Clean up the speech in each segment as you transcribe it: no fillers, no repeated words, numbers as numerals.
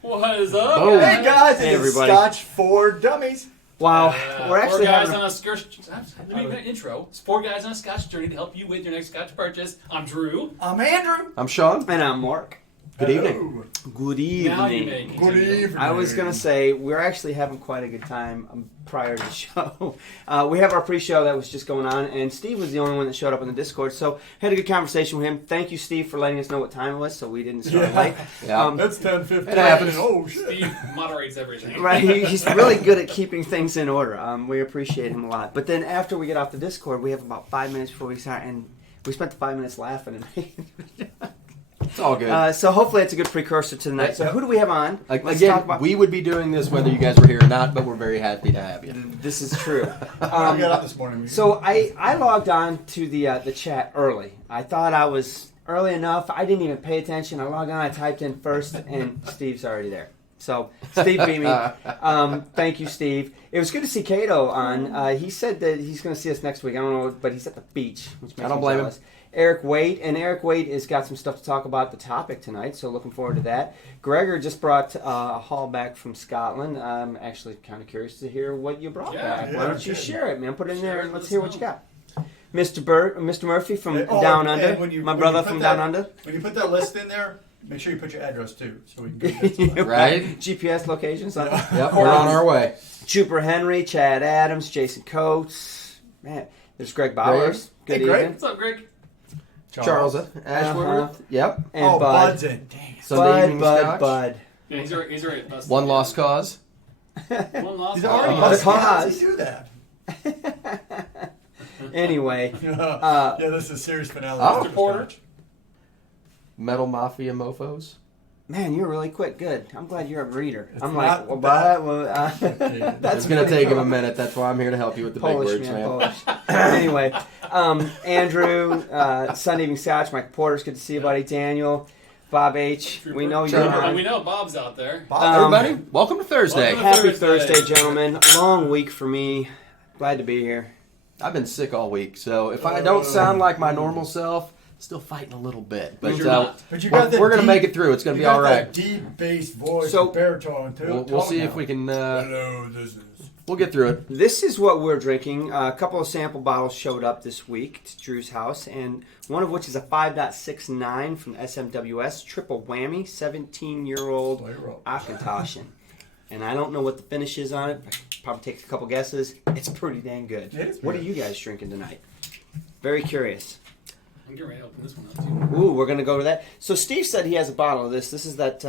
What is up? Oh. Hey guys, Hey, it's everybody. Scotch for Dummies. Wow, we're actually four guys having on a Scotch. Let me give an intro. It's 4 guys on a Scotch journey to help you with your next Scotch purchase. I'm Drew. I'm Andrew. I'm Sean. and I'm Mark. Good evening. Good Now you evening. may Good continue. evening. I was gonna say we're actually having quite a good time prior to the show. We have our pre-show that was just going on, and Steve was the only one that showed up on the Discord. So had a good conversation with him. Thank you, Steve, for letting us know what time it was, so we didn't start late. Yeah. That's 10:15. It happens. Oh shit. Steve moderates everything. Right, he's really good at keeping things in order. We appreciate him a lot. But then after we get off the Discord, we have about 5 minutes before we start, and we spent the 5 minutes laughing. And It's all good. so hopefully it's a good precursor to the night. So who do we have on? Let's talk Again, about- we would be doing this whether you guys were here or not, but we're very happy to have you. This is true. I got up this morning. So I logged on to the chat early. I thought I was early enough. I didn't even pay attention. I logged on. I typed in first, and Steve's already there. So Steve beat me. Thank you, Steve. It was good to see Cato on. He said that he's going to see us next week. I don't know, but he's at the beach, which makes I don't me blame him. jealous. Eric Waite has got some stuff to talk about the topic tonight, so looking forward to that. Gregor just brought a haul back from Scotland. I'm actually kind of curious to hear what you brought back. Why don't you share it, man? Put it in there and let's hear what you got. Mr. Murphy from Down Under, my brother from Down Under. When you put that list in there, make sure you put your address too, so we can get to it. Right? GPS locations. Yep, we're on our way. Trooper Henry, Chad Adams, Jason Coates. Man, there's Greg Bowers. Good Hey, Greg. evening. What's up, Greg? Charles Ashworth. Yep. And Oh, Bud. Bud's in. Dang it. Sunday evening Scotch. Bud. Yeah, he's already busted. One lost cause. One lost. He's already Oh, busted. How cause. does he do that? Anyway, Yeah, this is a series finale. Oh. Mr. Porter. Scotch. Metal Mafia mofos. man, you're really quick. Good. I'm glad you're a reader. It's I'm not like, bad. that's It's going to pretty take him cool. a minute. That's why I'm here to help you with the Polish, big words, man. man. Polish. Anyway, Andrew, Sunday Evening Scotch, Mike Porter's good to see you, buddy. Daniel, Bob H. We know you're Trooper. on. We know Bob's out there. Everybody, welcome to Thursday. Welcome Happy Thursday. Thursday, gentlemen. Long week for me. Glad to be here. I've been sick all week, so if I don't sound like my normal self, still fighting a little bit. But You're not. But you got that we're going to deep- make it through. It's going to You be got all that right. deep bass voice, So- baritone too. We'll see if we can. Hello, this is. We'll get through it. This is what we're drinking. A couple of sample bottles showed up this week to Drew's house, and one of which is a 5.69 from SMWS, triple whammy, 17-year-old Oxidation. And I don't know what the finish is on it. Probably take a couple guesses. It's pretty dang good. It is What are good. you guys drinking tonight? Very curious. I'm getting ready to open this one up, too. Ooh, we're gonna go to that. So Steve said he has a bottle of this. This is that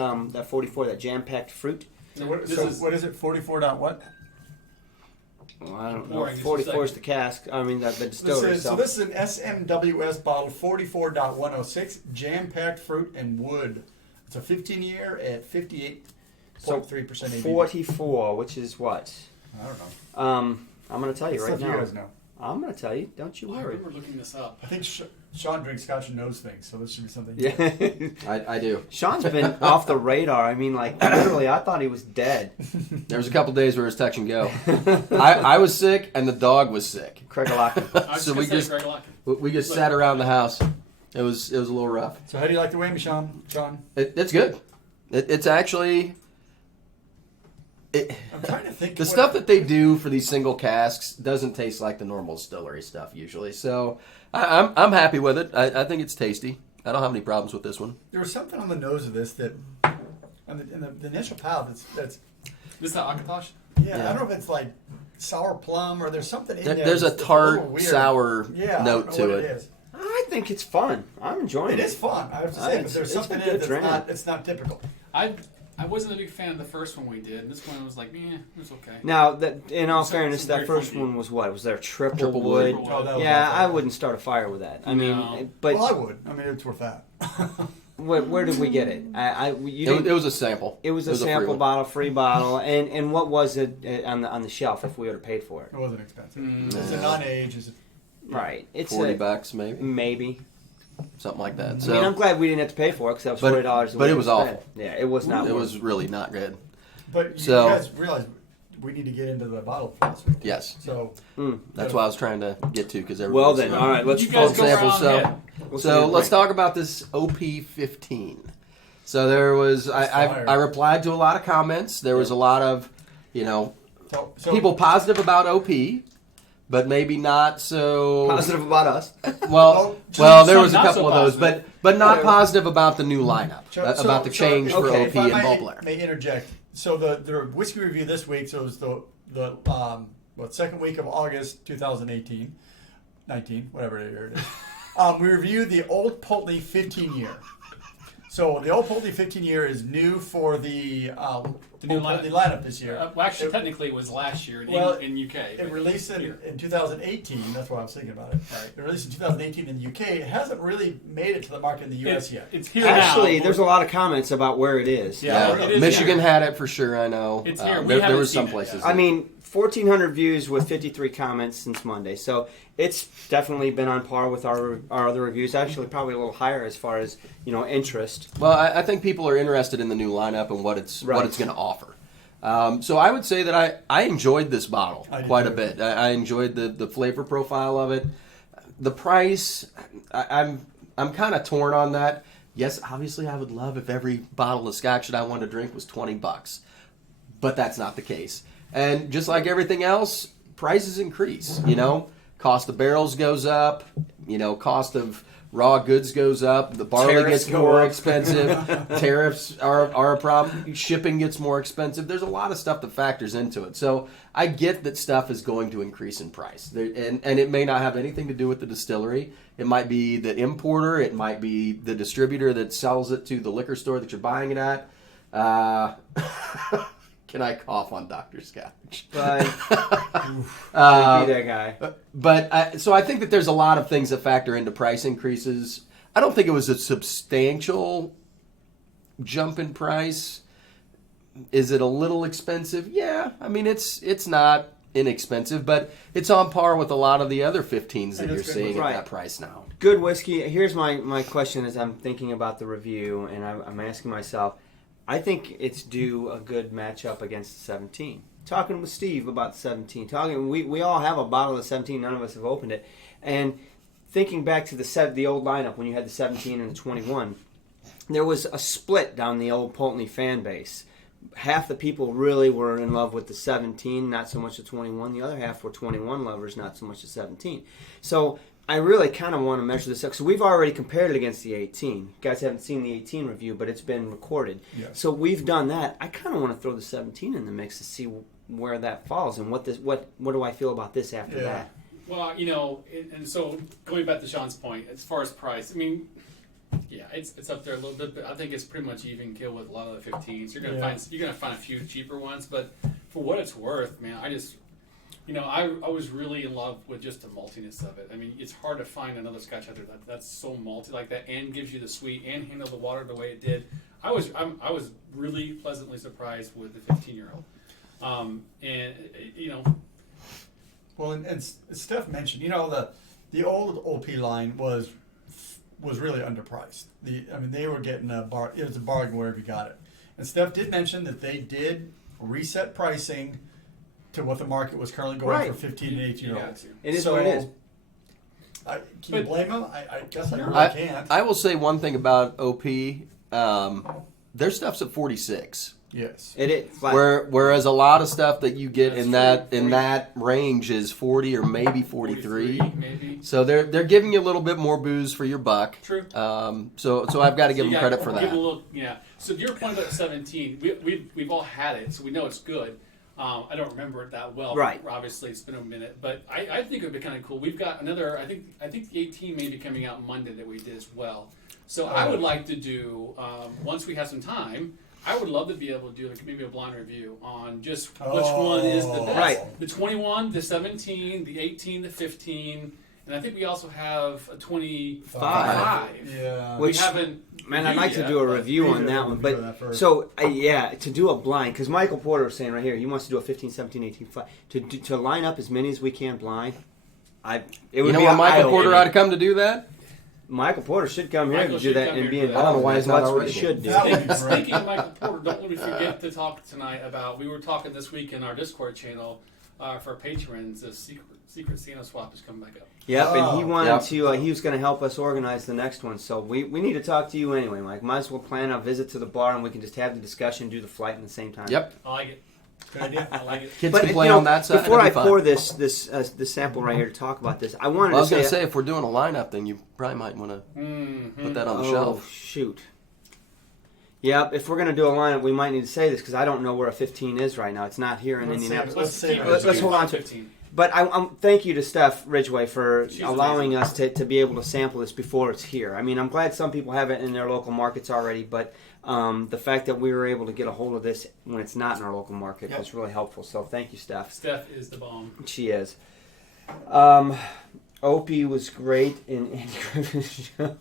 44, that jam-packed fruit. So what, This so is- what is it? 44 dot what? Well, I don't know. Boring, just a 44 is second. the cask. I mean, the This distillery. is, so this is an SMWS bottle, 44.106, jam-packed fruit and wood. It's a 15-year at 58.3% ABV. 44, which is what? I don't know. I'm gonna tell you right Stuff you now. guys know. I'm gonna tell you. Don't you I worry. remember looking this up. I think Sean drinks scotch and knows things, so this should be something. Yeah. I do. Sean's been off the radar. I mean, like literally, I thought he was dead. There was a couple days where it was touch and go. I was sick, and the dog was sick. Craig Locken. I was So just we gonna say just- Greg Locken. We just sat around the house. It was a little rough. So how do you like the whammy, Sean? It's good. It's actually I'm trying to think. the stuff that they do for these single casks doesn't taste like the normal distillery stuff usually. So I'm happy with it. I think it's tasty. I don't have any problems with this one. There was something on the nose of this that And the initial palate, that's This is the Akatosh? I don't know if it's like sour plum or there's something in there. There's a that's tart, little weird. sour Yeah, note I don't know to what it. is. I think it's fun. I'm enjoying it. It is fun, I have to say, but there's it's something a in it good that's drink. it's not typical. I wasn't a big fan of the first one we did. This one was like, it was okay. Now, in all Some- fairness, some that very first funky. one was what? Was there triple, Triple wood? wood. Oh, that was Yeah, my I favorite. wouldn't start a fire with that. I No. mean, but Well, I would. I mean, it's worth that. where did we get it? It was a sample. It was a free sample one. bottle, free bottle, and what was it on the shelf if we would have paid for it? It wasn't expensive. Mm. It's a non-age. It's Right, it's $40 maybe, maybe. something like that. I So mean, I'm glad we didn't have to pay for it because that was But- $40. but it was awful. Yeah, it was not. it worth was really not good. But you So- guys realize we need to get into the bottle philosophy. Yes, So that's what I was trying to get to because Well then, all right, let's You guys go sample, around so- ahead. So let's talk about this OP15. So there was I replied to a lot of comments. There was a lot of so people positive about OP, but maybe not so positive about us. Well, Well, there was a not couple so of those, positive. but not positive about the new lineup, So- about the change for okay, OP if I and may- Bubbler. May interject. So the whiskey review this week. So it was the second week of August 2018, 19, whatever year it is. We reviewed the Old Pulteney 15 year. So the Old Pulteney 15 year is new for the new Old Pulteney lineup this year. Well, actually, technically, it was last year in, Well, in UK. It but released here. in 2018. That's why I was thinking about it. Right. It released in 2018 in the UK. It hasn't really made it to the market in the US yet. It's here Actually, now. there's a lot of comments about where it is. Yeah, Yeah, it is Michigan here. had it for sure. I know. It's here. We There haven't was some seen it places. yet. I mean, 1,400 views with 53 comments since Monday, so it's definitely been on par with our other reviews. Actually, probably a little higher as far as interest. Well, I think people are interested in the new lineup and what it's Right. going to offer. So I would say that I enjoyed this bottle I did quite a too. bit. I enjoyed the flavor profile of it. The price, I'm kind of torn on that. Yes, obviously I would love if every bottle of Scotch that I wanted to drink was $20, but that's not the case. And just like everything else, prices increase. Cost of barrels goes up. Cost of raw goods goes up. The barley Tariffs gets go more up. expensive. Tariffs are a problem. Shipping gets more expensive. There's a lot of stuff that factors into it. So I get that stuff is going to increase in price. And it may not have anything to do with the distillery. It might be the importer. It might be the distributor that sells it to the liquor store that you're buying it at. Can I cough on Dr. Scotch? But be that guy. But so I think that there's a lot of things that factor into price increases. I don't think it was a substantial jump in price. Is it a little expensive? Yeah. I mean, it's not inexpensive, but it's on par with a lot of the other 15s that And you're it's good seeing with- at Right. that price now. Good whiskey. Here's my question as I'm thinking about the review, and I'm asking myself, I think it's due a good matchup against the 17. Talking with Steve about the 17. We all have a bottle of 17. None of us have opened it. And thinking back to the old lineup when you had the 17 and the 21, there was a split down the old Pulteney fan base. Half the people really were in love with the 17, not so much the 21. The other half were 21 lovers, not so much the 17. So I really kind of want to measure this up. So we've already compared it against the 18. You guys haven't seen the 18 review, but it's been recorded. Yes. So we've done that. I kind of want to throw the 17 in the mix to see where that falls and what do I feel about this after Yeah. that. Well, and so going back to Sean's point, as far as price, I mean, yeah, it's up there a little bit, but I think it's pretty much even kill with a lot of the 15s. You're gonna find a few cheaper ones, but for what it's worth, man, I just, I was really in love with just the maltiness of it. I mean, it's hard to find another Scotch out there that's so malty like that and gives you the sweet and handle the water the way it did. I was really pleasantly surprised with the 15-year-old, Well, and Steph mentioned, the old OP line was really underpriced. They were getting it was a bargain wherever you got it. And Steph did mention that they did reset pricing to what the market was currently going Right. for 15 and 18 year you got olds. to. It is what it is. Can you blame them? I guess I really can't. I will say one thing about OP. Their stuff's at 46. Yes. It is. Whereas a lot of stuff that you get That's in that range is 40 or maybe 43. maybe. So they're giving you a little bit more booze for your buck. True. So I've got to give you them gotta credit for give that. a little, yeah. So to your point about 17, we've all had it, so we know it's good. I don't remember it that well. Right. Obviously, it's been a minute, but I think it would be kind of cool. We've got another. I think the 18 may be coming out Monday that we did as well. So I would like to do once we have some time. I would love to be able to do like maybe a blind review on just which one is the best. Right. The 21, the 17, the 18, the 15, and I think we also have a 25. Yeah. We Which- haven't. Man, I'd like to yet, do a but- review we on need that to one. review But that first. so yeah, to do a blind, because Michael Porter was saying right here, he wants to do a 15, 17, 18, to line up as many as we can blind. It You would know be what an Michael eye-opener. Porter ought to come to do that? Michael Porter should come here Michael to do should that come and here be to do that. involved. I don't know why in he's that. not That's what he already. should do. That would be great. Speaking of Michael Porter, don't let me forget to talk tonight about. We were talking this week in our Discord channel for patrons. The secret Santa swap is coming back up. Yep, and he Oh. wanted Yep. to. He was going to help us organize the next one. So we need to talk to you anyway, Mike. Might as well plan a visit to the bar, and we can just have the discussion, do the flight at the same time. Yep. I like it. Good idea. I like it. Kids But can play you know, on that side. before I That'd be fun. pour this sample right here to talk about this, I wanted Well, I was to going to say, if we're doing a lineup, then you probably might want to Mm-hmm. put that on the oh shelf. shoot. Yep, if we're going to do a lineup, we might need to say this because I don't know where a 15 is right now. It's not here in Let's Indianapolis. Let's say keep that. it. Let's hold on to it. 15. But thank you to Steph Ridgway for She's allowing amazing. us to be able to sample this before it's here. I mean, I'm glad some people have it in their local markets already, but the fact that we were able to get a hold of this when it's not in our local market Yep. was really helpful. So thank you, Steph. Steph is the bomb. She is. Opie was great in Andy Griffin's show,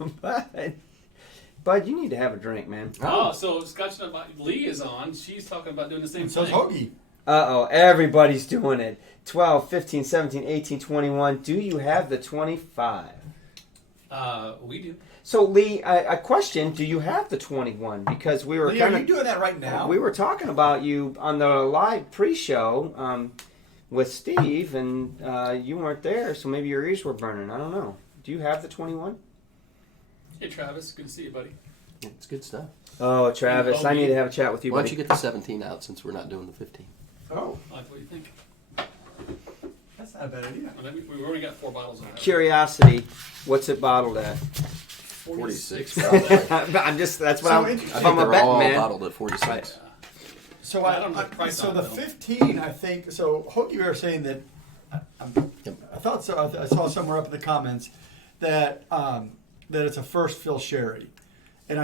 but you need to have a drink, man. Oh, so Scotch and Lee is on. She's talking about doing the same And so's thing. Hoagie. Uh-oh, everybody's doing it. 12, 15, 17, 18, 21. Do you have the 25? We do. So, Lee, a question. Do you have the 21? Because we were Lee, are kind you doing that right now? we were talking about you on the live pre-show with Steve, and you weren't there, so maybe your ears were burning. I don't know. Do you have the 21? Hey, Travis. Good to see you, buddy. It's good stuff. Oh, Travis, I need to have a chat with you, Why don't buddy. you get the 17 out since we're not doing the 15? Oh, I like what you think. that's not a bad idea. Well, we've already got 4 bottles of that. Curiosity, what's it bottled at? 46. I'm just, that's what So I'm, interesting. if I'm a they're betting all man. bottled at 46. So I don't know the price so on the it, though. 15, I think. So Hoagie, you were saying that. I thought so. I saw somewhere up in the comments that that it's a first fill sherry, and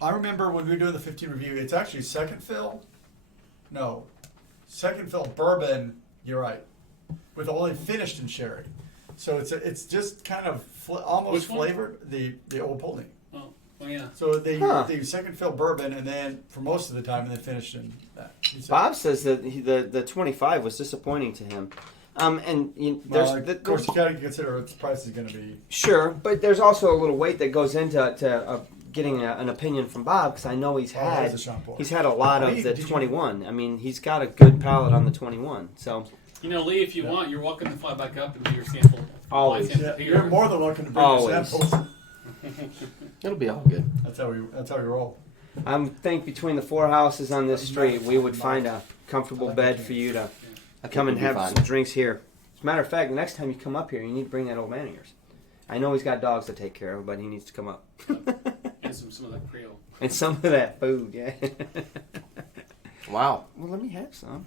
I remember when we were doing the 15 review. It's actually second fill. No, second fill bourbon. You're right, with only finished in sherry. So it's just kind of almost Which one? flavored the old Pulteney. Oh, yeah. So they Huh. they second fill bourbon and then for most of the time and then finished in that. He said- Bob says that the 25 was disappointing to him. And Well, of course, you got to consider what the price is going to be. sure, but there's also a little weight that goes into getting an opinion from Bob because I know he's There's a Sean Paul. had a lot of Lee, the did you- 21. I mean, he's got a good palate on the 21. So You know, Lee, if you want, you're welcome to fly back up and do your sample. Always. Fly sample Yeah, here. you're more than welcome to bring your Always. samples. It'll be all good. That's how we roll. I think between the 4 houses on this street, we would find a comfortable bed for you to I think come and we'll be have fine. some drinks here. As a matter of fact, the next time you come up here, you need to bring that old man of yours. I know he's got dogs to take care of, but he needs to come up. And some of that Creole. And some of that food, yeah. Wow. Well, let me have some.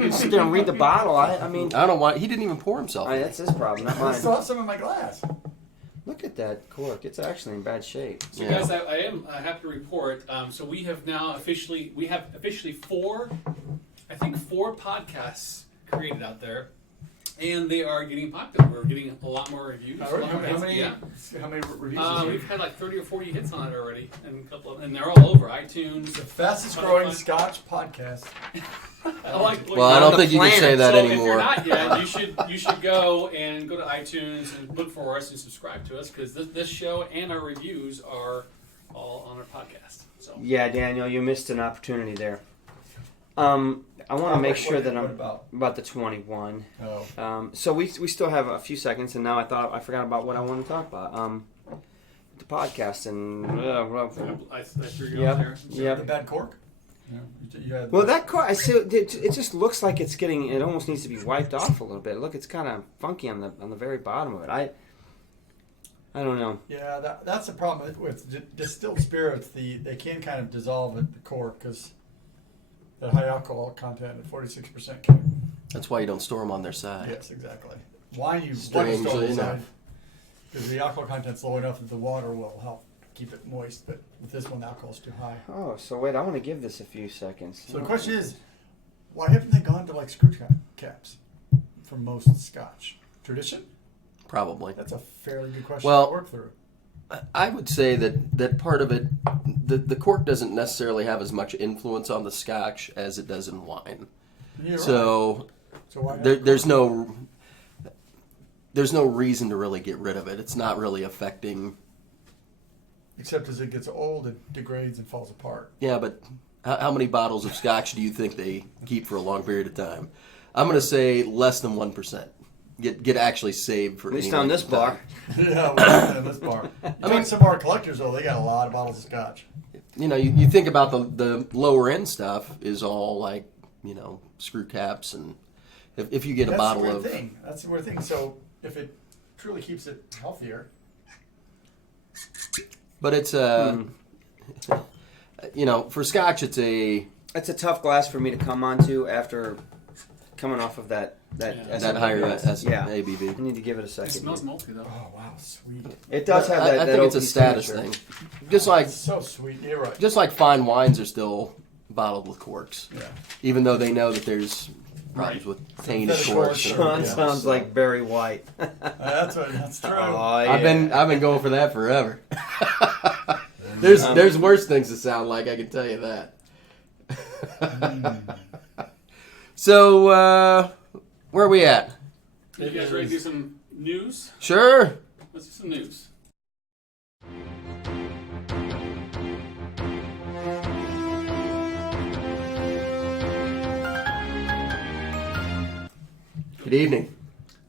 You sit there and read the bottle. I mean, I don't know why. He didn't even pour himself. that's his problem, not I mine. still have some in my glass. Look at that cork. It's actually in bad shape. So, Yeah. guys, I am happy to report. So we have now officially 4 podcasts created out there, and they are getting popular. We're getting a lot more reviews. How a lot more hits. many? Yeah. How many reviews? is there? We've had like 30 or 40 hits on it already, and they're all over iTunes. The fastest growing Scotch podcast. I like. Well, I On don't the think you can planet. say that so anymore. if you're not yet, you should go to iTunes and look for us and subscribe to us because this show and our reviews are all on our podcast. So Yeah, Daniel, you missed an opportunity there. I want to make sure that What I'm about? the 21. Oh. So we still have a few seconds, and now I forgot about what I want to talk about. The podcast and I threw you Yep. out there. The yep. bad cork. You had Well, that car, I see. It just looks like it's getting. It almost needs to be wiped off a little bit. Look, it's kind of funky on the very bottom of it. I don't know. Yeah, that's the problem with distilled spirits. They can kind of dissolve at the cork because the high alcohol content at 46% can. That's why you don't store them on their side. Yes, exactly. Wine you want to Strangely store inside enough. because the alcohol content's low enough that the water will help keep it moist. But with this one, the alcohol's too high. Oh, so wait, I want to give this a few seconds. So the question is, why haven't they gone to like screw caps for most Scotch? Tradition? Probably. That's a fairly good question Well, to work through. I would say that part of it, the cork doesn't necessarily have as much influence on the Scotch as it does in wine. You're So right. So why there's no reason to really get rid of it. It's not really affecting. Except as it gets old, it degrades and falls apart. Yeah, but how many bottles of Scotch do you think they keep for a long period of time? I'm going to say less than 1%. Get actually saved for At least any on length this of bar. time. Yeah, well, in this bar. I mean, some of our collectors, though, they got a lot of bottles of Scotch. You know, you think about the lower end stuff is all like, you know, screw caps, and if you get a bottle of. That's the weird thing. So if it truly keeps it healthier. But it's you know, for Scotch, it's a tough glass for me to come onto after coming off of that that higher ABV. I need to give it a It second. smells malty though. Oh, wow, sweet. It does have that. I that think it's a oaky status signature. thing. Just like It's so sweet. You're right. just like fine wines are still bottled with corks, Yeah. even though they know that there's problems with tainted Synthetic corks. corks, Or, sure. Sean Yeah, sounds so- like Barry White. That's true. Oh, yeah. I've been going for that forever. There's worse things to sound like, I can tell you that. So where are we at? You guys ready to do some news? Sure. Let's do some news. Good evening.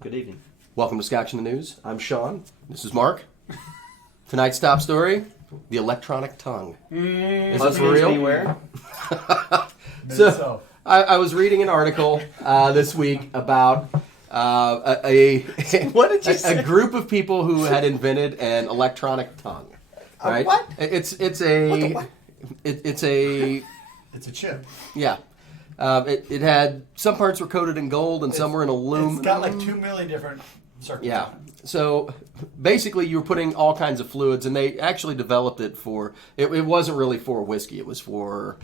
Good evening. Welcome to Scotch in the News. I'm Sean. This is Mark. Tonight's top story: the electronic tongue. Is it for real? Beware. So I was reading an article this week about a What did you say? a group of people who had invented an electronic tongue. Right? what? It's What a the what? it's a It's a chip. yeah. It had some parts were coated in gold and some were in aluminum. It's got like 2 million different circles. Yeah. on it. So basically, you were putting all kinds of fluids, and they actually developed it for. It wasn't really for whiskey. It was for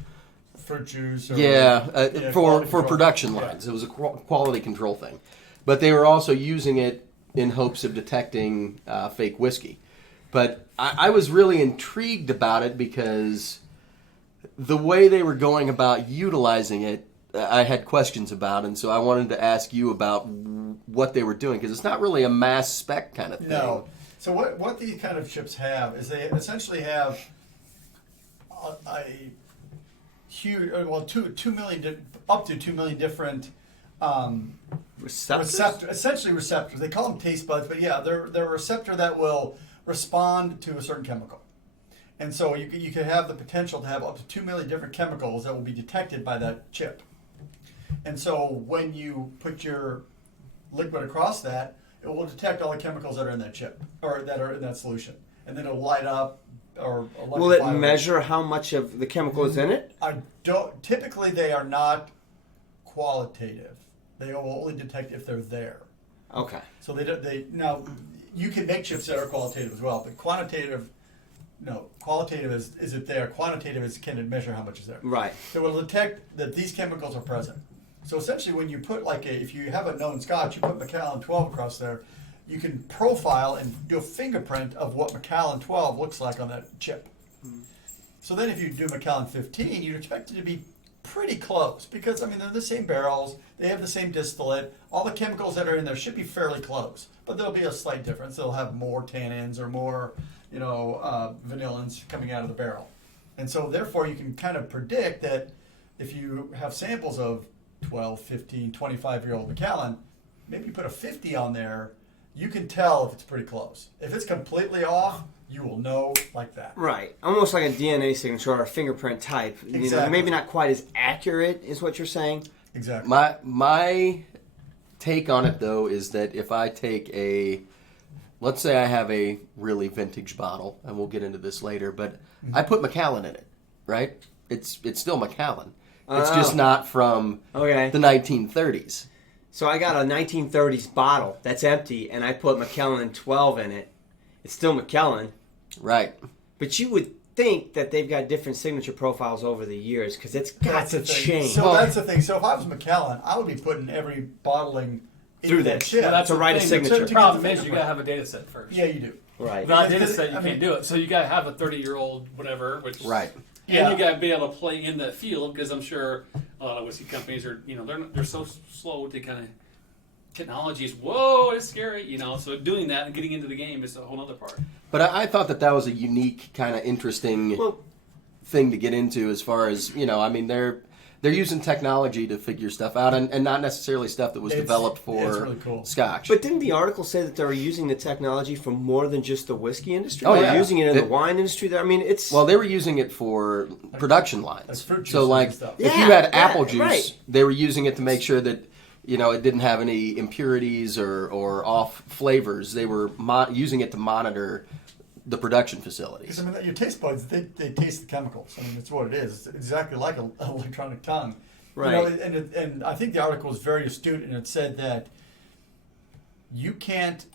Fruit juice. Or, for quality control. production Yeah. lines. It was a quality control thing, but they were also using it in hopes of detecting fake whiskey. But I was really intrigued about it because the way they were going about utilizing it, I had questions about, and so I wanted to ask you about what they were doing, because it's not really a mass spec kind of thing. No. So what these kind of chips have is they essentially have a huge, well, 2 million, up to 2 million different essentially receptors. They call them taste buds, but yeah, they're a receptor that will respond to a certain chemical. And so you can have the potential to have up to 2 million different chemicals that will be detected by that chip. And so when you put your liquid across that, it will detect all the chemicals that are in that chip or that are in that solution, and then it'll light up or Will it electrify. measure how much of the chemical is in it? I don't. Typically, they are not qualitative. They will only detect if they're there. Okay. So they don't. They now you can make chips that are qualitative as well, but quantitative. No, qualitative is it there? Quantitative is can it measure how much is there? Right. It will detect that these chemicals are present. So essentially, when you put if you have a known Scotch, you put Macallan 12 across there, you can profile and do a fingerprint of what Macallan 12 looks like on that chip. So then if you do Macallan 15, you'd expect it to be pretty close because, I mean, they're the same barrels, they have the same distillate, all the chemicals that are in there should be fairly close, but there'll be a slight difference. They'll have more tannins or more, vanillins coming out of the barrel. And so therefore you can kind of predict that if you have samples of 12, 15, 25-year-old Macallan, maybe you put a 50 on there you can tell if it's pretty close. If it's completely off, you will know like that. Right. Almost like a DNA signature or a fingerprint type. Exactly. You know, maybe not quite as accurate is what you're saying. Exactly. My take on it though is that if I take let's say I have a really vintage bottle, and we'll get into this later, but I put Macallan in it, right? It's still Macallan. It's just not from the 1930s. So I got a 1930s bottle that's empty, and I put Macallan 12 in it. It's still Macallan. Right. But you would think that they've got different signature profiles over the years, because it's got to change. So that's the thing. So if I was Macallan, I would be putting every bottling through that this. chip. Well, that's to write a signature. The problem is you got to have a data set first. Yeah, you do. Right. Without a data set, you can't do it. So you got to have a 30-year-old whatever, which Right. And you got to be able to play in that field, because I'm sure a lot of whiskey companies are, they're so slow to kind of technologies. Whoa, it's scary, So doing that and getting into the game is a whole other part. But I thought that was a unique, kind of interesting thing to get into, as far as they're using technology to figure stuff out, and not necessarily stuff that was developed for really cool. Scotch. But didn't the article say that they're using the technology for more than just the whiskey industry? Oh, they're yeah. using it in the wine industry. It's Well, they were using it for production lines. Like fruit juice So, and stuff. if you had apple juice, right. they were using it to make sure that it didn't have any impurities or off flavors. They were using it to monitor the production facilities. Because your taste buds, they taste the chemicals. It's what it is. It's exactly like an electronic tongue. Right. And I think the article was very astute, and it said that you can't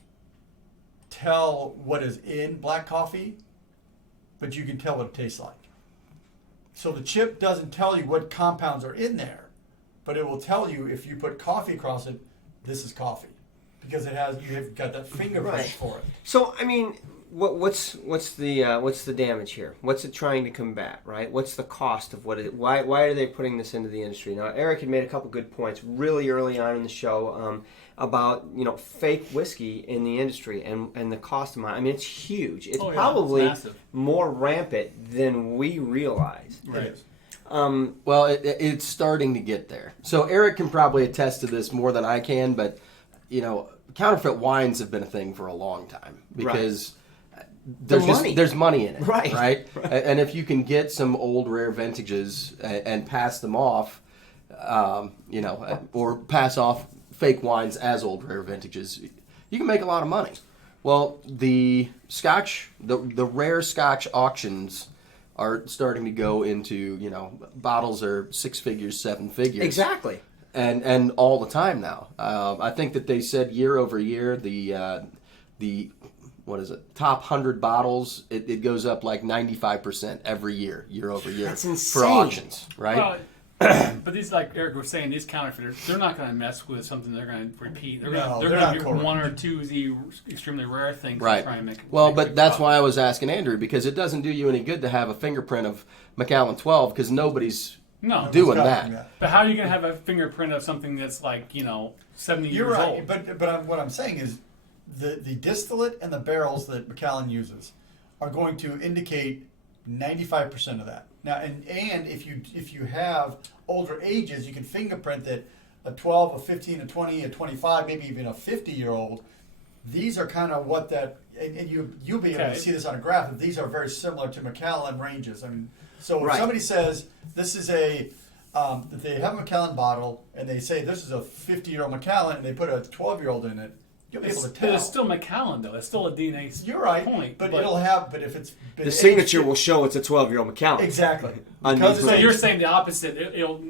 tell what is in black coffee, but you can tell what it tastes like. So the chip doesn't tell you what compounds are in there, but it will tell you if you put coffee across it, this is coffee, because you have got that fingerprint for it. So what's the damage here? What's it trying to combat? Right? What's the cost of what it? Why are they putting this into the industry? Now, Eric had made a couple good points really early on in the show about fake whiskey in the industry and the cost of it. It's huge. It's probably massive. more rampant than we realize. Right. It is. Well, it's starting to get there. So Eric can probably attest to this more than I can, but counterfeit wines have been a thing for a long time, because there's money in it, right? And if you can get some old rare vintages and pass them off, or pass off fake wines as old rare vintages, you can make a lot of money. Well, the Scotch, the rare Scotch auctions are starting to go into, bottles are 6 figures, 7 figures. Exactly. And all the time now. I think that they said year over year, the what is it, top 100 bottles, it goes up like 95% every year over year. That's insane. For auctions, right? Well, but these, like Eric was saying, these counterfeiters, they're not going to mess with something they're going to repeat. They're going to get one or two of the extremely rare things to try and make. Well, but that's why I was asking Andrew, because it doesn't do you any good to have a fingerprint of Macallan 12, because nobody's doing that. But how are you going to have a fingerprint of something that's like 70 You're years right, old? but what I'm saying is the distillate and the barrels that Macallan uses are going to indicate 95% of that. Now, and if you have older ages, you can fingerprint that a 12, a 15, a 20, a 25, maybe even a 50-year-old. These are kind of what that, and you'll be able to see this on a graph. That these are very similar to Macallan ranges. So if somebody says this is that they have a Macallan bottle and they say this is a 50-year-old Macallan and they put a 12-year-old in it, you'll be able to tell. But it's still Macallan, though. It's still a DNA You're right, point. but it'll have. But if it's the signature will show it's a 12-year-old Macallan. Exactly. So you're saying the opposite. It'll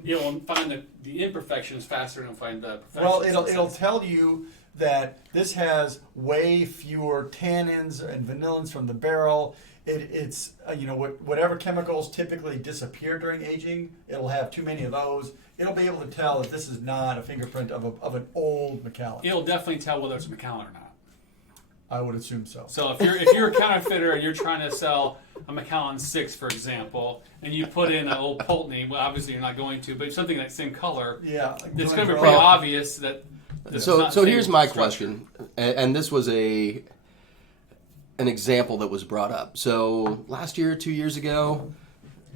find the imperfections faster than it'll find the perfections. Well, it'll tell you that this has way fewer tannins and vanillins from the barrel. It's whatever chemicals typically disappear during aging, it'll have too many of those. It'll be able to tell that this is not a fingerprint of an old Macallan. It'll definitely tell whether it's Macallan or not. I would assume so. So if you're a counterfeiter and you're trying to sell a Macallan 6, for example, and you put in an old Pulteney, well, obviously you're not going to, but something that same color, it's going to be pretty obvious that. So here's my question, and this was an example that was brought up. So last year, 2 years ago,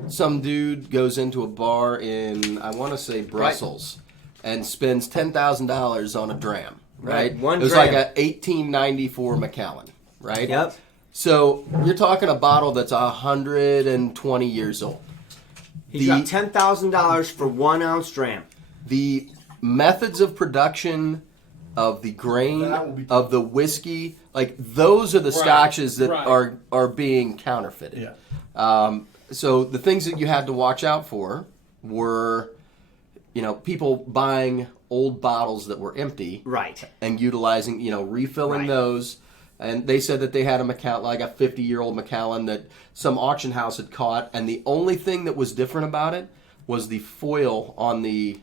some dude goes into a bar in, I want to say Brussels, and spends $10,000 on a dram, right? One it was dram. like a 1894 Macallan, right? Yep. So you're talking a bottle that's 120 years old. He dropped $10,000 for 1 ounce dram. The methods of production of the grain That will be- of the whiskey, like those are the scotches that right. are being counterfeited. Yeah. So the things that you had to watch out for were, people buying old bottles that were empty, Right. and utilizing, refilling Right. those. And they said that they had a Macallan, like a 50-year-old Macallan that some auction house had caught, and the only thing that was different about it was the foil on the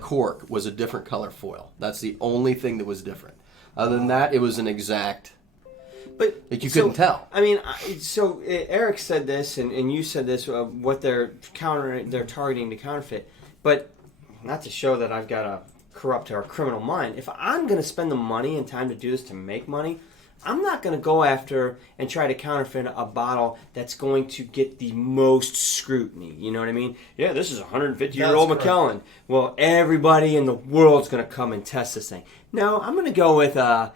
cork was a different color foil. That's the only thing that was different. Other than that, it was an exact. But Like you couldn't tell. I mean, Eric said this, and you said this. What they're targeting to counterfeit. But not to show that I've got a corrupt or criminal mind. If I'm going to spend the money and time to do this to make money, I'm not going to go after and try to counterfeit a bottle that's going to get the most scrutiny. You know what I mean? Yeah, this is a 150-year-old That's correct. Macallan. Well, everybody in the world's going to come and test this thing. No, I'm going to go with a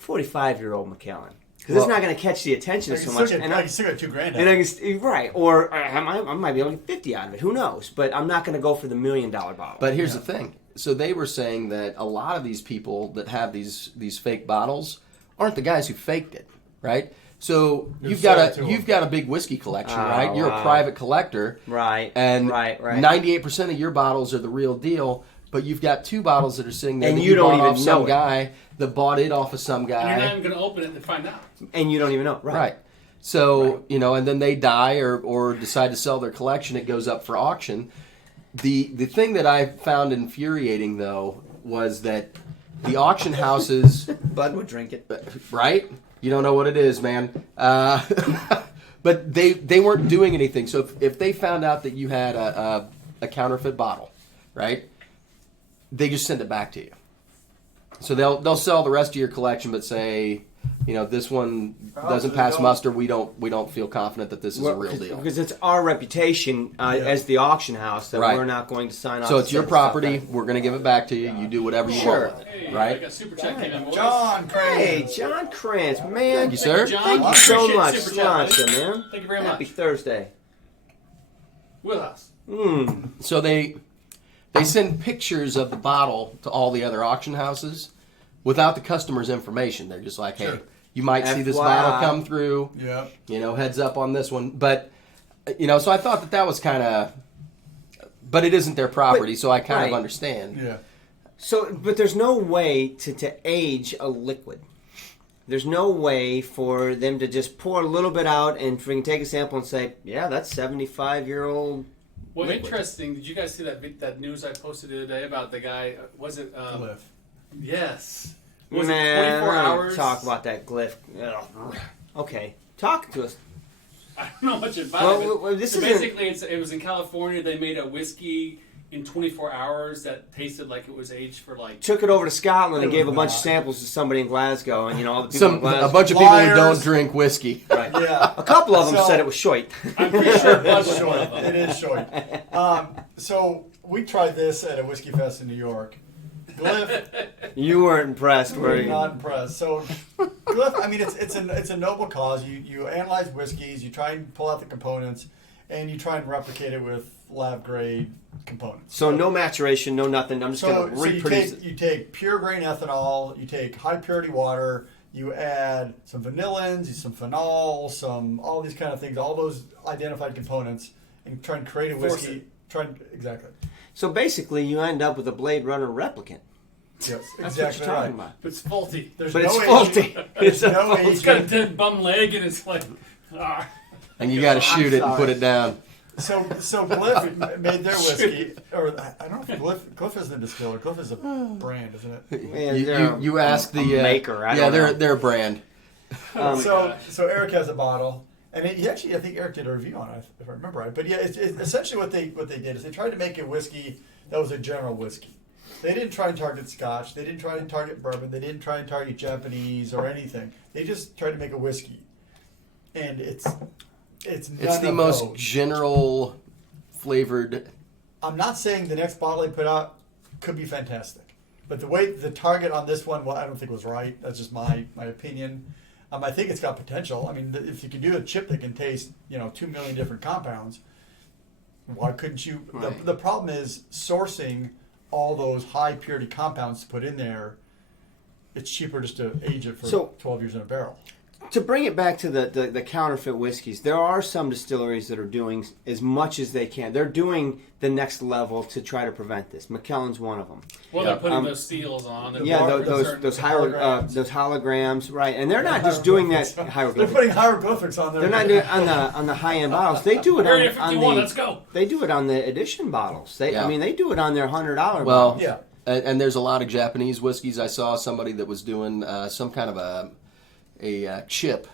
45-year-old Macallan. Because it's not going to catch the attention so much. I can still get $2,000 out And of I it. can, right, or I might be able to get 50 out of it. Who knows? But I'm not going to go for the $1 million bottle. But here's the thing. So they were saying that a lot of these people that have these fake bottles aren't the guys who faked it, right? So you've got a big whiskey collection, right? You're a private collector, Right, And right. 98% of your bottles are the real deal. But you've got 2 bottles that are sitting there And that you don't bought even off some know it. guy that bought it off of some And you're not guy, even going to open it to find out. And you don't even know. right? So and then they die or decide to sell their collection. It goes up for auction. The thing that I found infuriating though was that the auction houses, Bud would drink it. right? You don't know what it is, man. But they weren't doing anything. So if they found out that you had a counterfeit bottle, right? They just send it back to you. So they'll sell the rest of your collection, but say, this one doesn't pass muster. We don't feel confident that this is a real deal. Because it's our reputation as the auction house that Right. we're not going to sign off. So to it's your send stuff property. back. We're going to give it back to you. You do whatever you Sure. want with Hey, it, I right? got super chat came in, boys. John Hey, Crane. John Krantz, man. Thank you, sir. John. Thank you so Appreciate much, super chat, buddy. sponsor, man. Thank you very Happy much. Thursday. Wheelhouse. So they send pictures of the bottle to all the other auction houses without the customer's information. They're just like, hey, Sure. you might see this FYI. bottle come through. Yeah. Heads up on this one. But, so I thought that was kind of, but it isn't their property, so I kind of right. understand. Yeah. So, but there's no way to age a liquid. There's no way for them to just pour a little bit out and freaking take a sample and say, yeah, that's 75-year-old. Well, liquid. interesting. Did you guys see that news I posted the other day about the guy? Was it? Cliff. Yes. Was Man, it 24 I don't hours? talk about that glyph. Ugh. Okay, talk to us. I don't know much about Well, it. But this so isn't- basically, it was in California. They made a whiskey in 24 hours that tasted like it was aged for like. Took it over to Scotland and It gave a was bunch of not. samples to somebody in Glasgow, and all the people in A Glasgow. bunch of people who Liars. don't drink whiskey. Right. Yeah. A couple of them So- said it was shite. I'm pretty sure it was It's one short. of them. It is short. So we tried this at a whiskey fest in New York. Glyph, You weren't impressed, were we're you? not impressed. So Glyph, I mean, it's a noble cause. You analyze whiskeys, you try and pull out the components, and you try and replicate it with lab grade components. So no maturation, no nothing. I'm just going to So reproduce it. you take pure grain ethanol, you take high purity water, you add some vanillins, some phenol, all these kind of things, all those identified components, and try and create a Force whiskey. Exactly. So basically, you end up with a Blade Runner replicant. Yes, That's exactly what you're talking right. about. But it's faulty. There's But no it's aging. faulty. There's It's no It's got a aging. dead bum leg, and it's like. And you got to shoot it and sorry. put it down. So Glyph made their whiskey, or I don't know if Glyph isn't a distiller. Glyph is a brand, isn't it? Man, they're You ask the a maker. I yeah, don't know. they're a brand. So Eric has a bottle, and I think Eric did a review on it, if I remember right. But yeah, it's essentially what they did is they tried to make a whiskey that was a general whiskey. They didn't try and target Scotch. They didn't try and target bourbon. They didn't try and target Japanese or anything. They just tried to make a whiskey, and it's none the of most those. general flavored. I'm not saying the next bottle they put out could be fantastic. But the way the target on this one, well, I don't think was right. That's just my opinion. I think it's got potential. I mean, if you can do a chip that can taste, 2 million different compounds, why couldn't you? Right. The problem is sourcing all those high purity compounds to put in there. It's cheaper just to age it for 12 years in a barrel. To bring it back to the counterfeit whiskeys, there are some distilleries that are doing as much as they can. They're doing the next level to try to prevent this. Macallan's one of them. Well, they're putting those seals on. Those holograms, right? And they're not just doing that. They're putting hieroglyphics on there. They're not doing on the high end bottles. They do it Area on 51, the. let's go. They do it on the edition bottles. I mean, they do it on their $100 Well, bottles. Yeah. And there's a lot of Japanese whiskeys. I saw somebody that was doing some kind of a chip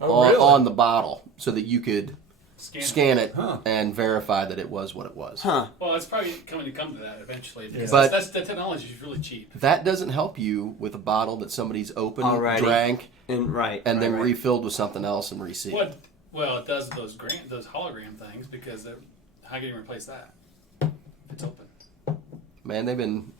on the bottle so that you could scan it and verify that it was what it was. Huh. Well, it's probably coming to come to that eventually. Because But that's the technology is really cheap. That doesn't help you with a bottle that somebody's opened, Already. drank, And then refilled with something else and resealed. Well, it does those hologram things because how can you replace that? It's open. Man, they've been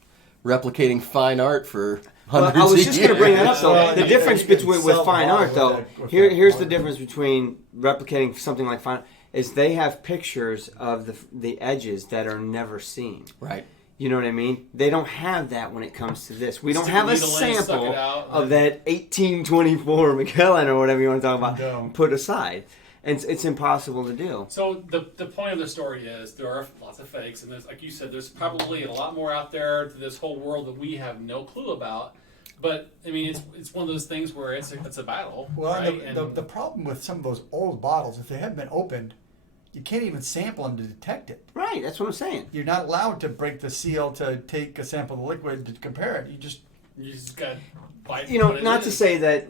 replicating fine art for Well, hundreds I was of just going to bring that up, though. Well, The you difference can between with sell fine models art, though, with that here's the hologram. difference between replicating something like fine art, is they have pictures of the edges that are never seen. Right. You know what I mean? They don't have that when it comes to this. We don't Stick have a a needle in, suck sample it out, of that 1824 Macallan or whatever you want to talk about No. put aside. And it's impossible to do. So the point of the story is there are lots of fakes, and there's, like you said, there's probably a lot more out there to this whole world that we have no clue about. But I mean, it's one of those things where it's a battle. Well, right? the problem with some of those old bottles, if they haven't been opened, you can't even sample them to detect it. Right, that's what I'm saying. You're not allowed to break the seal to take a sample of the liquid to compare it. You just got bite. You know, not to say that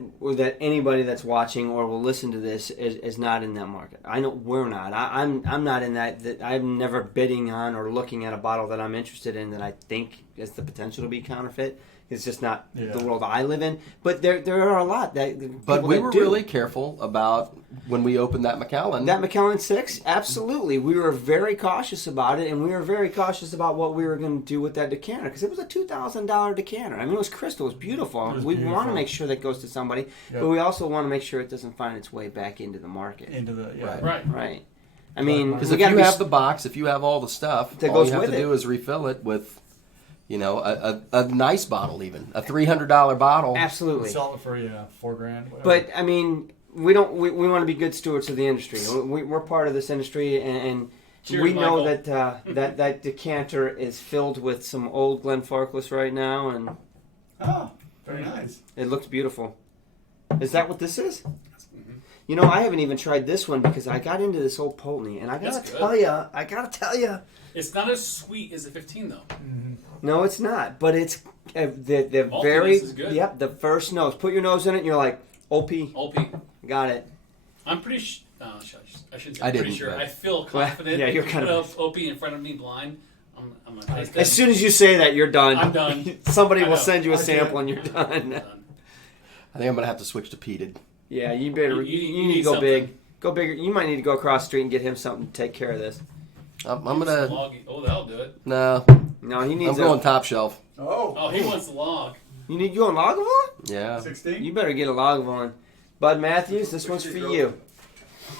anybody that's watching or will listen to this is not in that market. I know we're not. I'm not in that. I'm never bidding on or looking at a bottle that I'm interested in that I think has the potential to be counterfeit. It's just not the world I live in. But there are a lot that. But we were do. really careful about when we opened that Macallan. That Macallan 6, absolutely. We were very cautious about it, and we were very cautious about what we were going to do with that decanter, because it was a $2,000 decanter. I mean, it was crystal. It was beautiful. We want to make sure that goes to somebody, but we also want to make sure it doesn't find its way back into the market. Right. I mean, because if you have the box, if you have all the stuff, that all goes you have with to it. do is refill it with, a nice bottle, even a $300 bottle. Absolutely. Sell it for $4,000. Whatever. But I mean, we don't. We want to be good stewards of the industry. We're part of this industry, and Cheers, we know Michael. that decanter is filled with some old Glenfarclas right now, and very nice. it looks beautiful. Is that what this is? You know, I haven't even tried this one because I got into this old Pulteney, and I gotta tell you, it's not as sweet as a 15 though. Mm-hmm. no, it's not. But it's the Maltiness very is good. Yep, the first nose. Put your nose in it, and you're like, OP, got it. I'm pretty sure. I shouldn't say I I'm pretty didn't, sure. but- I feel confident. yeah, you're if kind you of- put OP in front of me blind. I'm like, As soon as you say that, you're done. I'm done. Somebody I will know. send you a I sample, can't. and you're done. I think I'm gonna have to switch to peated. Yeah, you better. You You need need to go something. big. Go bigger. You might need to go across the street and get him something to take care of this. I'm gonna. Oh, that'll do it. No, No, he needs. I'm going top shelf. Oh, he wants the log. You need you on Lagavulin? Yeah. 16? You better get a Lagavulin. Bud Matthews, this one's for you.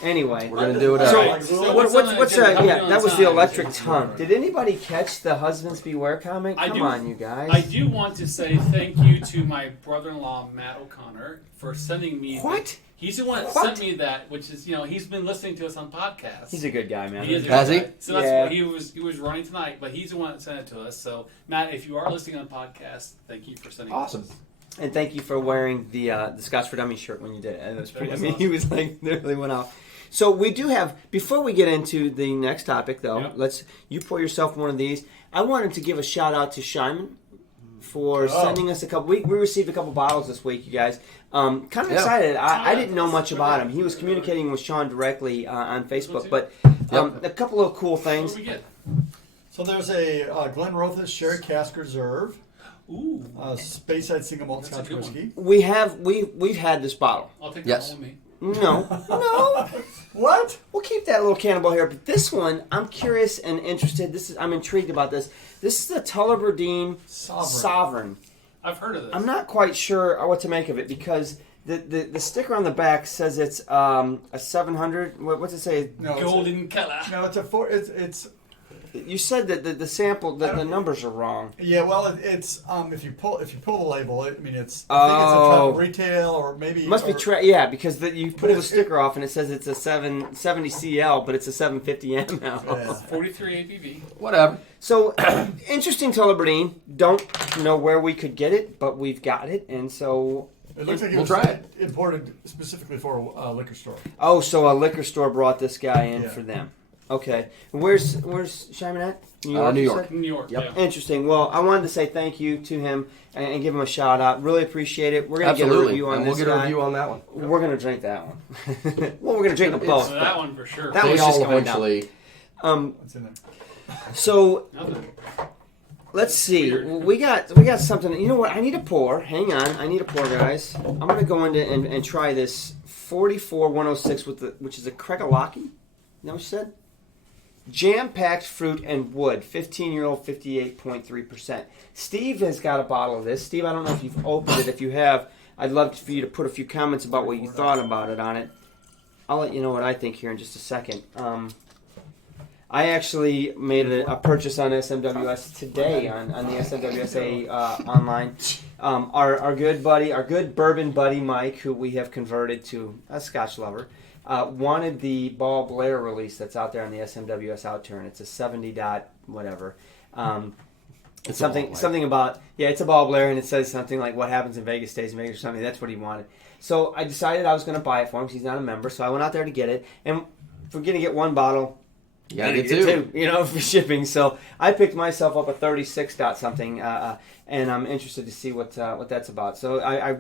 Anyway, We're gonna do it. So, out. what's that? Was the electric tongue? tongue. Did anybody catch the husbands beware comment? I Come do. on, you guys. I do want to say thank you to my brother-in-law Matt O'Connor for sending me. What? He's the one that What? sent me that, which is he's been listening to us on podcasts. He's a good guy, man. He is a Has good he? guy. So that's Yeah. what he was running tonight, but he's the one that sent it to us. So Matt, if you are listening on podcast, thank you for sending Awesome. This. And thank you for wearing the Scotch for Dummies shirt when you did it. It was pretty. was I mean, awesome. he was like literally went off. So we do have. Before we get into the next topic, though, Yep. you pour yourself one of these. I wanted to give a shout out to Shyman for sending us a couple. We received a couple bottles this week, you guys. Kind of excited. I didn't know much about him. He was communicating with Sean directly on Facebook, but a couple of cool What things. do we get? So there's a Glen Rothes Sherry Cask Reserve, Ooh, Speyside Single Malt That's a Scotch good Whiskey. We've had this bottle. I'll take Yes. that home with me. No. What? we'll keep that little cannonball here. But this one, I'm curious and interested. I'm intrigued about this. This is the Tullibardine Sovereign. I've heard of this. I'm not quite sure what to make of it because the sticker on the back says it's a 700. What's it say? No, golden color. No, it's a 4. It's. You said that the sample, the numbers are wrong. Yeah, well, it's if you pull the label, I think it's Oh. a retail or maybe Must be because you pull the sticker off and it says it's a 770 CL, but it's a 750 ml. Yeah. 43 ABV. Whatever. So interesting Tullibardine. Don't know where we could get it, but we've got it, and so. It looks like it We'll was try it. imported specifically for a liquor store. Oh, so a liquor store brought this guy in Yeah. for them. Okay. Where's Shyman at? New you York. said? New York. Yep. Yeah. Interesting. Well, I wanted to say thank you to him and give him a shout out. Really appreciate it. We're gonna get a Absolutely. review on And this we'll get a guy. review on that one. We're gonna drink that one. Well, we're gonna drink them both. So that one for sure. That They was just all going down. eventually. What's in there? So Nothing. let's see. Weird. We got something. You know what? I need a pour. Hang on. I need a pour, guys. I'm gonna go into and try this 44-106 which is a Kregalaki. You know what you said? Jam-packed fruit and wood, 15-year-old, 58.3%. Steve has got a bottle of this. Steve, I don't know if you've opened it. If you have, I'd love for you to put a few comments about what you thought about it on it. I'll let you know what I think here in just a second. I actually made a purchase on SMWS today on the SMWSA online. Our good buddy, our good bourbon buddy Mike, who we have converted to a Scotch lover, wanted the Ball Blair release that's out there on the SMWS outturn. It's a 70 dot whatever. It's something about it's a Ball Blair, and it says something like what happens in Vegas stays in Vegas or something. That's what he wanted. So I decided I was going to buy it for him because he's not a member. So I went out there to get it, and if we're going to get one bottle, You gotta get two. for shipping. So I picked myself up a 36 dot something, and I'm interested to see what that's about. So I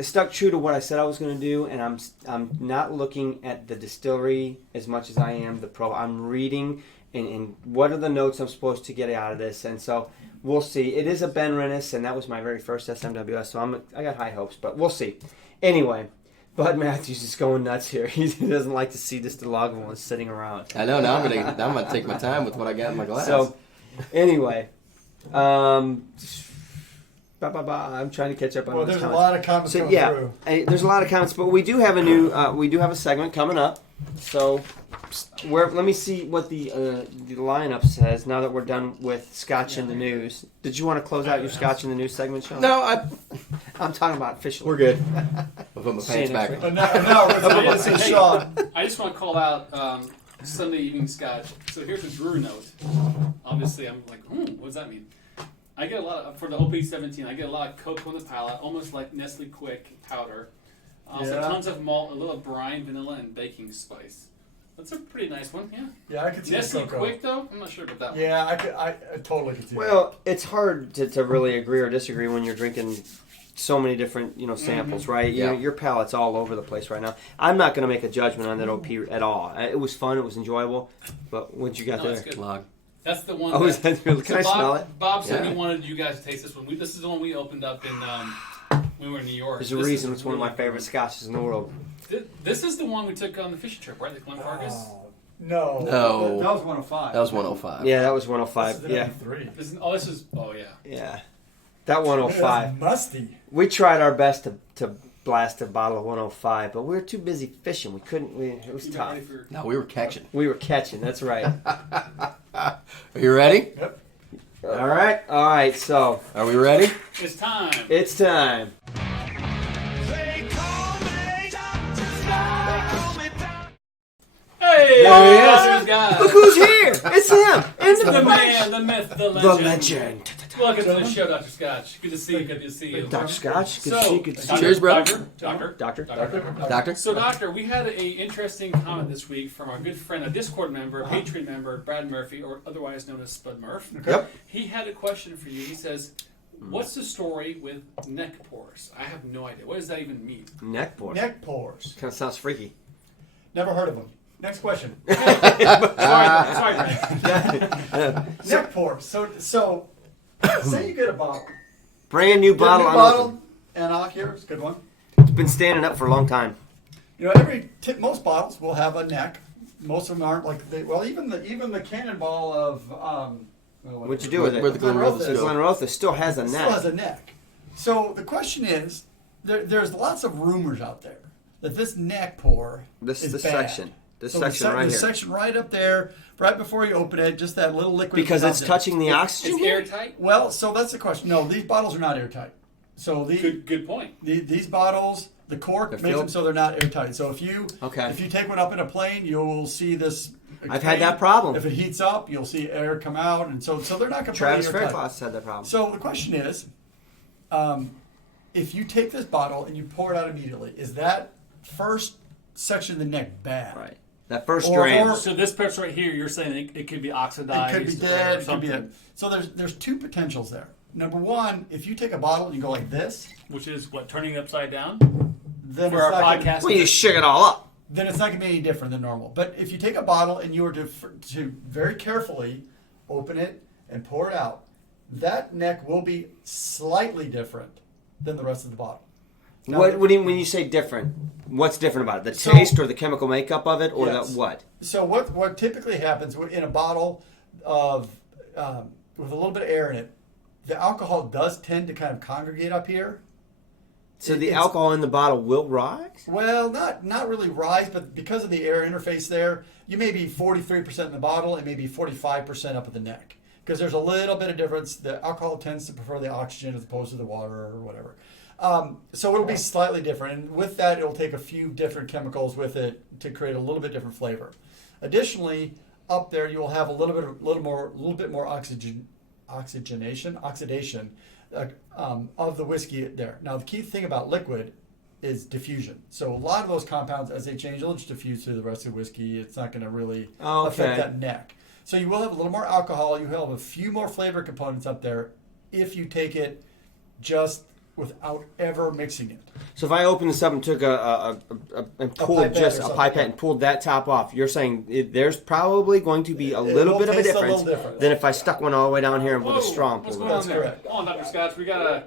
stuck true to what I said I was going to do, and I'm not looking at the distillery as much as I am the pro. I'm reading and what are the notes I'm supposed to get out of this, and so we'll see. It is a Ben Rennis, and that was my very first SMWS, so I got high hopes, but we'll see. Anyway. Bud Matthews is going nuts here. He doesn't like to see distillable sitting around. I know. Now I'm gonna take my time with what I got in my glass. So, anyway, I'm trying to catch up on. Well, those there's a comments. lot of comments So coming yeah, through. there's a lot of comments, but we do have a segment coming up. So, let me see what the lineup says now that we're done with Scotch in the News. Did you want to close out your Scotch in the News segment, Sean? no, I'm talking about officially. we're good. I'll put my pants back on. But now this is Sean. I just want to call out Sunday evening Scotch. So here's a brewer note. Obviously, I'm like, what does that mean? I get a lot of, for the OP17, I get a lot of cocoa on the palate, almost like Nestle Quick powder. Also, Yeah. tons of malt, a little brine, vanilla, and baking spice. That's a pretty nice one, yeah. Yeah, I could see Nestle the cocoa. Quick, though? I'm not sure about that one. Yeah, I totally could see that. Well, it's hard to really agree or disagree when you're drinking so many different samples, right? Yeah. Your palate's all over the place right now. I'm not going to make a judgment on that OP at all. It was fun, it was enjoyable, but what'd you got No, there? it's good. Log. That's the one. Oh, is that really? Can I smell it? Bob said Yeah. he wanted you guys to taste this one. This is the one we opened up in when we were in New York. There's a This reason is it's one of my really favorite scotches in the world. good. This is the one we took on the fishing trip, right? The Glenfargus. No. No. That was 105. That was 105. Yeah, that was This 105. is the Yeah, 93. This is. Oh yeah. yeah. That 105. That's musty. We tried our best to blast a bottle of 105, but we were too busy fishing. We couldn't. It was You tough. ready for- No, we were catching. We were catching. That's right. Are you ready? Yep. All right. So Are we ready? It's time. it's time. Hey, There he is. Doctor's guy. Look who's here! It's him! And The man, the myth, the legend. The legend. Welcome to the show, Dr. Scotch. Good to see you. Good to see you. Dr. Scotch, good So, to see you. Good to see you. Cheers, brother. Doctor. Doctor? So, Doctor, we had a interesting comment this week from our good friend, a Discord member, a Patreon member, Brad Murphy, or otherwise known as Spud Murph. Yep. He had a question for you. He says, what's the story with neck pores? I have no idea. What does that even mean? Neck pores. Neck pores. Kind of sounds freaky. Never heard of them. Next question. Sorry, Brad. Neck pores. So say you get a bottle. Brand new Get a bottle. new unopened. bottle. And I'll here. It's a good one. It's been standing up for a long time. You know, most bottles will have a neck most of them aren't like even the cannonball of What'd you do with it? Where the Glenrotha The is. Glenrotha still has a It neck. still has a neck. So the question is, there's lots of rumors out there that this neck pour This is bad. section. This So section right the here. section right up there, right before you open it, just that little liquid. Because that it's comes in. touching the oxygen It's here? airtight. Well, so that's the question. No, these bottles are not airtight. So Good point. these bottles, the cork They're makes filled? them so they're not airtight. So if you take one up in a plane, you'll see this. I've had that problem. If it heats up, you'll see air come out, and so they're not completely Travis airtight. Faircloth had that problem. So the question is, if you take this bottle and you pour it out immediately, is that first section of the neck bad? Right. That first Or- drain. or- So this part right here, you're saying it could be oxidized. It could be dead. Or It could be something, so there's two potentials there. Number one, if you take a bottle and you go like this, which is what, turning it upside down then for it's our not gonna- podcast. Well, you shook it all up. then it's not going to be any different than normal. But if you take a bottle and you were to very carefully open it and pour it out, that neck will be slightly different than the rest of the bottle. Now, What do you, when you say different? What's different about it? The So- taste or the chemical makeup of it, or Yes. the what? So what typically happens in a bottle of with a little bit of air in it, the alcohol does tend to kind of congregate up here. So the It's- alcohol in the bottle will rise? Well, not really rise, but because of the air interface there, you may be 43% in the bottle and maybe 45% up at the neck. Because there's a little bit of difference. The alcohol tends to prefer the oxygen as opposed to the water or whatever. So it'll be slightly different. And with that, it'll take a few different chemicals with it to create a little bit different flavor. Additionally, up there, you will have a little bit more oxidation of the whiskey there. Now, the key thing about liquid is diffusion. So a lot of those compounds, as they change, they'll just diffuse through the rest of the whiskey. It's not going to really affect that neck. So you will have a little more alcohol. You will have a few more flavor components up there if you take it just without ever mixing it. So if I opened this up and took and pulled pipette just or a something, pipette yeah. and pulled that top off, you're saying there's probably going to be a It little will bit of a taste a difference little different. than if I stuck one all the way down here with a straw and What's pulled going it on out. there? correct. Come on, Dr. Scotch. We got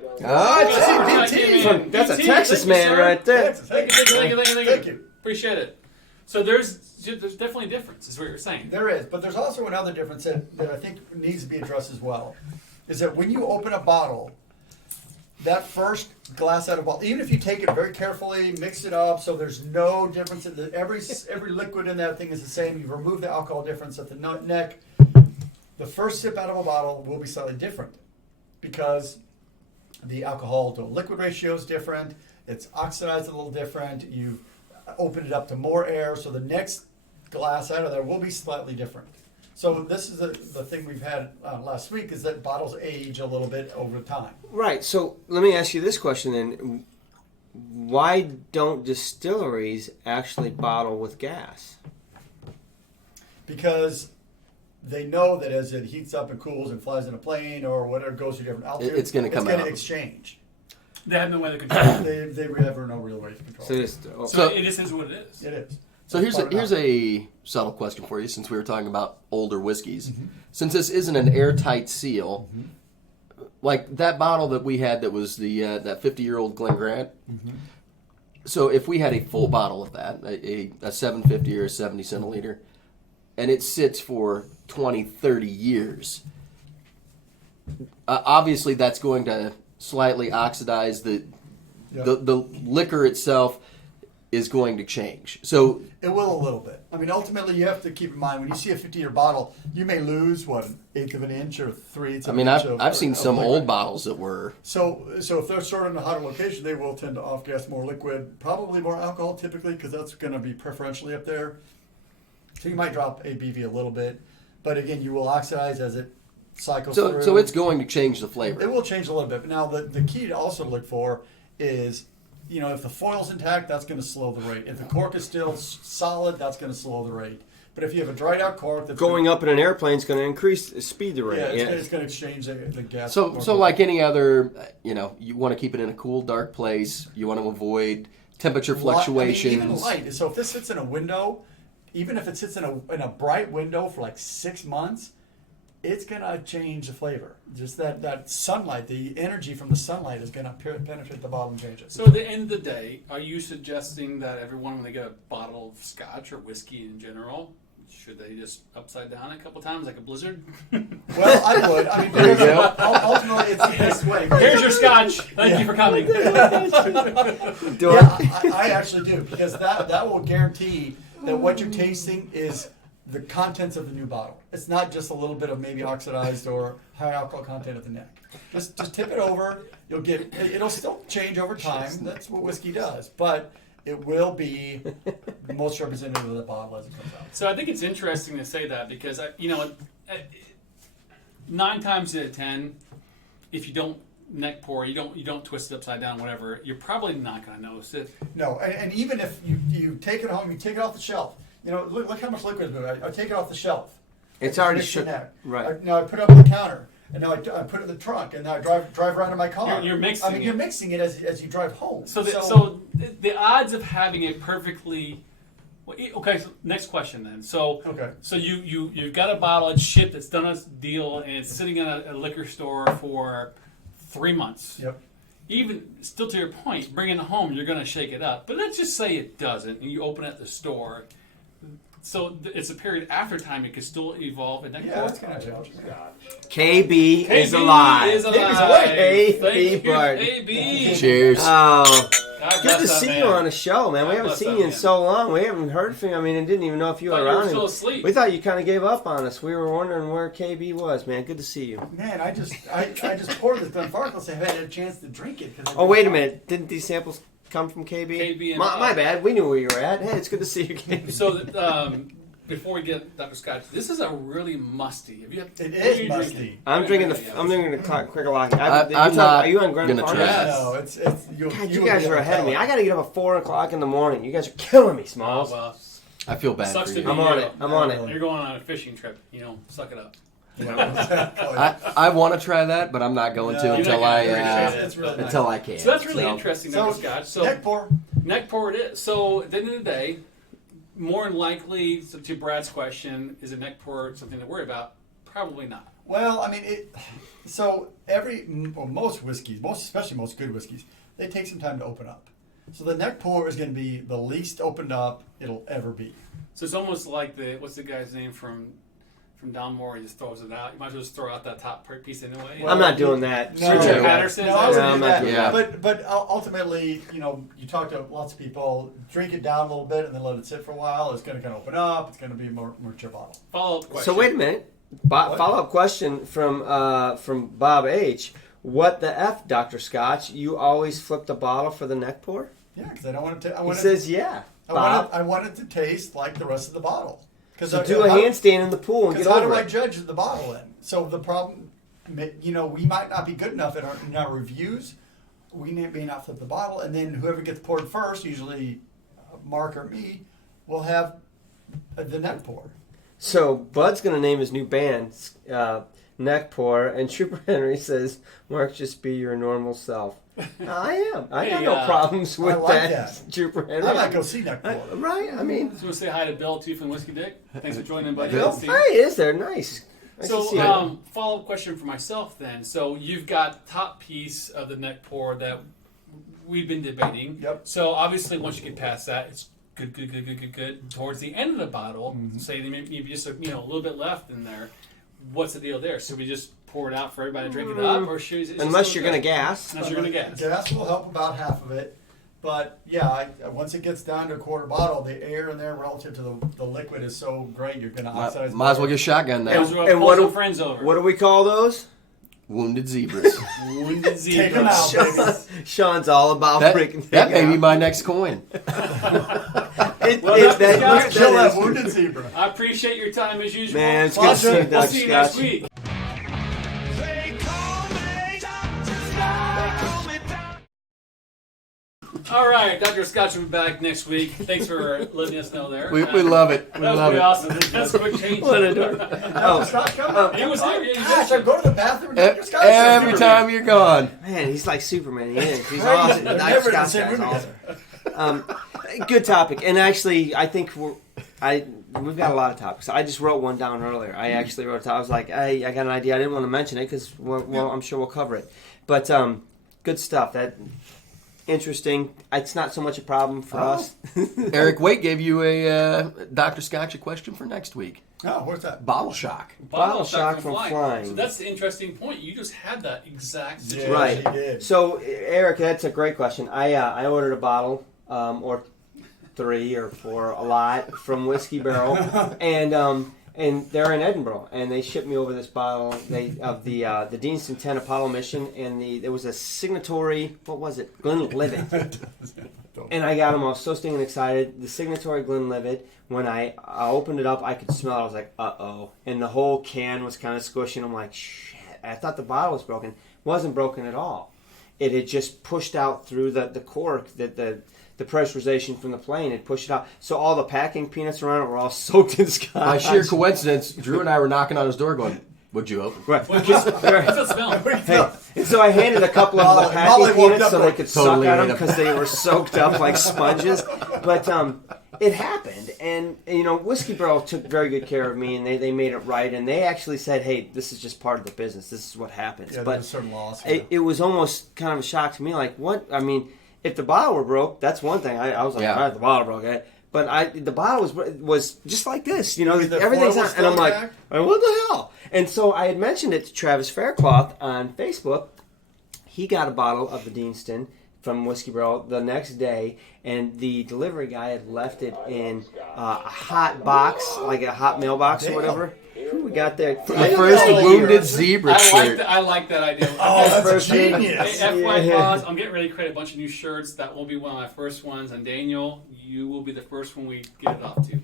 That's a Texas man right there. Texas. Thank you. Thank you. Appreciate it. So there's definitely a difference, is what you're saying. There is, but there's also another difference that I think needs to be addressed as well. Is that when you open a bottle, that first glass out of bottle, even if you take it very carefully, mix it up so there's no difference, every liquid in that thing is the same, you remove the alcohol difference at the neck, the first sip out of a bottle will be slightly different because the alcohol to liquid ratio is different, it's oxidized a little different, you've opened it up to more air, so the next glass out of there will be slightly different. So this is the thing we've had last week is that bottles age a little bit over time. Right. So let me ask you this question then: why don't distilleries actually bottle with gas? Because they know that as it heats up and cools and flies in a plane or whatever goes to different altitudes, It's gonna come It's going out. to exchange. They have no way to control it. They have no real way to control So it. just So it just is what it is. It is. So That's part of here's it. a subtle question for you, since we were talking about older whiskeys. Mm-hmm. Since this isn't an airtight seal, like that bottle that we had that was the that 50-year-old Glen Grant. Mm-hmm. So if we had a full bottle of that, a 750 or a 70 centiliter, and it sits for 20, 30 years, obviously that's going to slightly oxidize the liquor itself is going to change. So It will a little bit. I mean, ultimately, you have to keep in mind when you see a 50-year bottle, you may lose an eighth of an inch or 3/8 of an inch. I've seen some liquid. old bottles that were. So if they're stored in a hotter location, they will tend to off-gas more liquid, probably more alcohol typically, because that's going to be preferentially up there. So you might drop ABV a little bit, but again, you will oxidize as it cycles through. So it's going to change the flavor. It will change a little bit. But now the key to also look for is, if the foil's intact, that's going to slow the rate. If the cork is still solid, that's going to slow the rate. But if you have a dried out cork that's going up in an airplane is going to speed the rate. it's going to exchange the gas. So more so quickly. like any other, you want to keep it in a cool, dark place. You want to avoid temperature fluctuations. Even light. So if this sits in a window, even if it sits in a bright window for like 6 months, it's gonna change the flavor. Just that sunlight, the energy from the sunlight is gonna penetrate the bottle and change it. So at the end of the day, are you suggesting that everyone, when they get a bottle of Scotch or whiskey in general, should they just upside down a couple times like a blizzard? Well, I would. I mean, There you go. ultimately, it's the best way. Here's your Scotch. Thank you for coming. Yeah, I actually do, because that will guarantee that what you're tasting is the contents of the new bottle. It's not just a little bit of maybe oxidized or high alcohol content at the neck. Just tip it over. It'll still change over time. That's what whiskey does, but it will be the most representative of the bottle as it comes out. So I think it's interesting to say that because 9 times out of 10, if you don't neck pour, you don't twist it upside down, whatever, you're probably not going to notice it. No, and even if you take it home, you take it off the shelf. Look how much liquid is moving. I take it off the shelf. It's already Mix the neck. right. Now I put it up on the counter, and now I put it in the trunk, and now I drive around to my car. You're mixing it. You're mixing it as you drive home. So the odds of having it perfectly. Okay, so next question then. So you've got a bottle, it's shipped, it's done its deal, and it's sitting in a liquor store for 3 months. Yep. Even still to your point, bringing it home, you're going to shake it up. But let's just say it doesn't, and you open it at the store. So it's a period after time it could still evolve and Yeah, it's going to change. KB is KB alive. is alive. KB, Thank you, Bart. KB. Cheers. Oh, God good bless to that see man. you on the show, man. We God haven't bless seen that you in man. so long. We haven't heard from you. I mean, I didn't even know if you were Thought you were around. still asleep. We thought you kind of gave up on us. We were wondering where KB was, man. Good to see you. Man, I just poured this Dunfark. I haven't had a chance to drink it. Oh, wait a minute. Didn't these samples come from KB? KB and my bad. We knew where you were at. Hey, it's good to see you, KB. So before we get Dr. Scotch, this is a really musty. It is musty. I'm drinking the quick lock. I'm not Are you on Grand gonna Farm? try it. No, it's God, you guys are ahead of me. I got to get up at 4 o'clock in the morning. You guys are killing me, Oh, Smalls. well, I feel bad sucks for to you. be I'm on you. it. I'm on it. You're going on a fishing trip. Suck it up. I want to try that, but I'm not going to No, until you're not I gonna appreciate it. It's really until nice. I can. So that's really interesting, Dr. Scotch. So neck pour. neck pour it is. So at the end of the day, more than likely, so to Brad's question, is a neck pour something to worry about? Probably not. Well, I mean, most whiskeys, especially most good whiskeys, they take some time to open up. So the neck pour is going to be the least opened up it'll ever be. So it's almost like what's the guy's name from Downmore? He just throws it out. You might as well just throw out that top piece anyway. I'm not doing that. No, Richard no. Patterson. No, I wouldn't I'm do not that. doing that. But ultimately, you talk to lots of people, drink it down a little bit and then let it sit for a while. It's going to kind of open up. It's going to be a more mature bottle. Follow-up question. So wait a minute. Follow-up question from Bob H. What the F, Dr. Scotch? You always flip the bottle for the neck pour? Yeah, because I don't want it to. He says, yeah. Bob. I want it to taste like the rest of the bottle. So do a handstand in the pool and get Because how over do I it. judge the bottle then? So the problem, we might not be good enough in our reviews. We may not flip the bottle, and then whoever gets poured first, usually Mark or me, will have the neck pour. So Bud's going to name his new band Neck Pour, and Trooper Henry says, Mark, just be your normal self. I am. I got no problems with I like that, Trooper Henry. I might go see neck pour. Right? I mean, So we'll say hi to Bill, too, from Whiskey Dick. Thanks for joining in, buddy. Bill, Steve. hey, is there? Nice. Nice to see you. So, follow-up question for myself then. So, you've got top piece of the neck pour that we've been debating. Yep. So, obviously, once you get past that, it's good. Towards the end of the bottle, say maybe just a little bit left in there. What's the deal there? So we just pour it out for everybody to drink it up, or should Unless you're going to gas. Unless you're going to gas. Gas will help about half of it. But yeah, once it gets down to a quarter bottle, the air in there relative to the liquid is so great, you're going to oxidize. Might as well get shotgun Might now. as well And pull what some do- friends over. What do we call those? Wounded zebras. Wounded zebra. Take them out, baby. Sean's all about that breaking that things may be down. my next coin. Well, Dr. Scotch, Kill that is- wounded zebra. I appreciate your time as usual. Man, it's good to see you, Pleasure. We'll Dr. see you next Scotch. week. All right, Dr. Scotch will be back next week. Thanks for letting us know there. We love it. We That was love pretty it. awesome. That's a quick change. What a dork. Dr. Scott, come on. He was there. Yeah, he Gosh, I go to the bathroom. E- Dr. Scott, Every time you're gone. Man, he's like Superman. He is. He's Right, awesome. they're Dr. never in the Scott's same guy's room awesome. Good topic. And actually, I think we've got a lot of topics. I just wrote one down earlier. I actually wrote it down. I was like, I got an idea. I didn't want to mention it because, I'm sure we'll cover it. But good stuff. That interesting. It's not so much a problem for us. Eric Waite gave you a Dr. Scotch a question for next week. Oh, what's that? Bottle shock. Bottle shock from flying. So that's the interesting point. You just had that exact situation. Right. She did. So, Eric, that's a great question. I ordered a bottle or 3 or 4, a lot, from Whiskey Barrel, and they're in Edinburgh, and they shipped me over this bottle of the Deanston 10 Apollo mission, and there was a signatory, what was it, Glenlivet. And I got them. I was so stinking excited. The signatory Glenlivet. When I opened it up, I could smell it. I was like, uh-oh. And the whole can was kind of squishing. I'm like, shit. I thought the bottle was broken. It wasn't broken at all. It had just pushed out through the cork, the pressurization from the plane. It pushed it out. So all the packing peanuts around it were all soaked in Scotch. By sheer coincidence, Drew and I were knocking on his door going, "Would you open?" Right. What's the smell? Hey, and so I handed a couple of the Molly packing walked peanuts up so like, they could totally suck at ate them 'em. because they were soaked up like sponges. But it happened, and Whiskey Barrel took very good care of me, and they made it right, and they actually said, "Hey, this is just part of the business. This is what happens." Yeah, but there's a certain loss. it was almost kind of a shock to me. Like, what? I mean, if the bottle were broke, that's one thing. I was like, Yeah. all right, the bottle broke. But the bottle was just like this. The Everything's foil on, was and I'm still like, intact? what the hell? And so I had mentioned it to Travis Faircloth on Facebook. He got a bottle of the Deanston from Whiskey Barrel the next day, and the delivery guy had left it in a hot box, like a hot mailbox or whatever. Who we got there? The first wounded zebra shirt. I like that idea. Oh, that's First thing- genius. Hey, FY Yeah. pause. I'm getting ready to create a bunch of new shirts. That will be one of my first ones. And Daniel, you will be the first one we get it off to.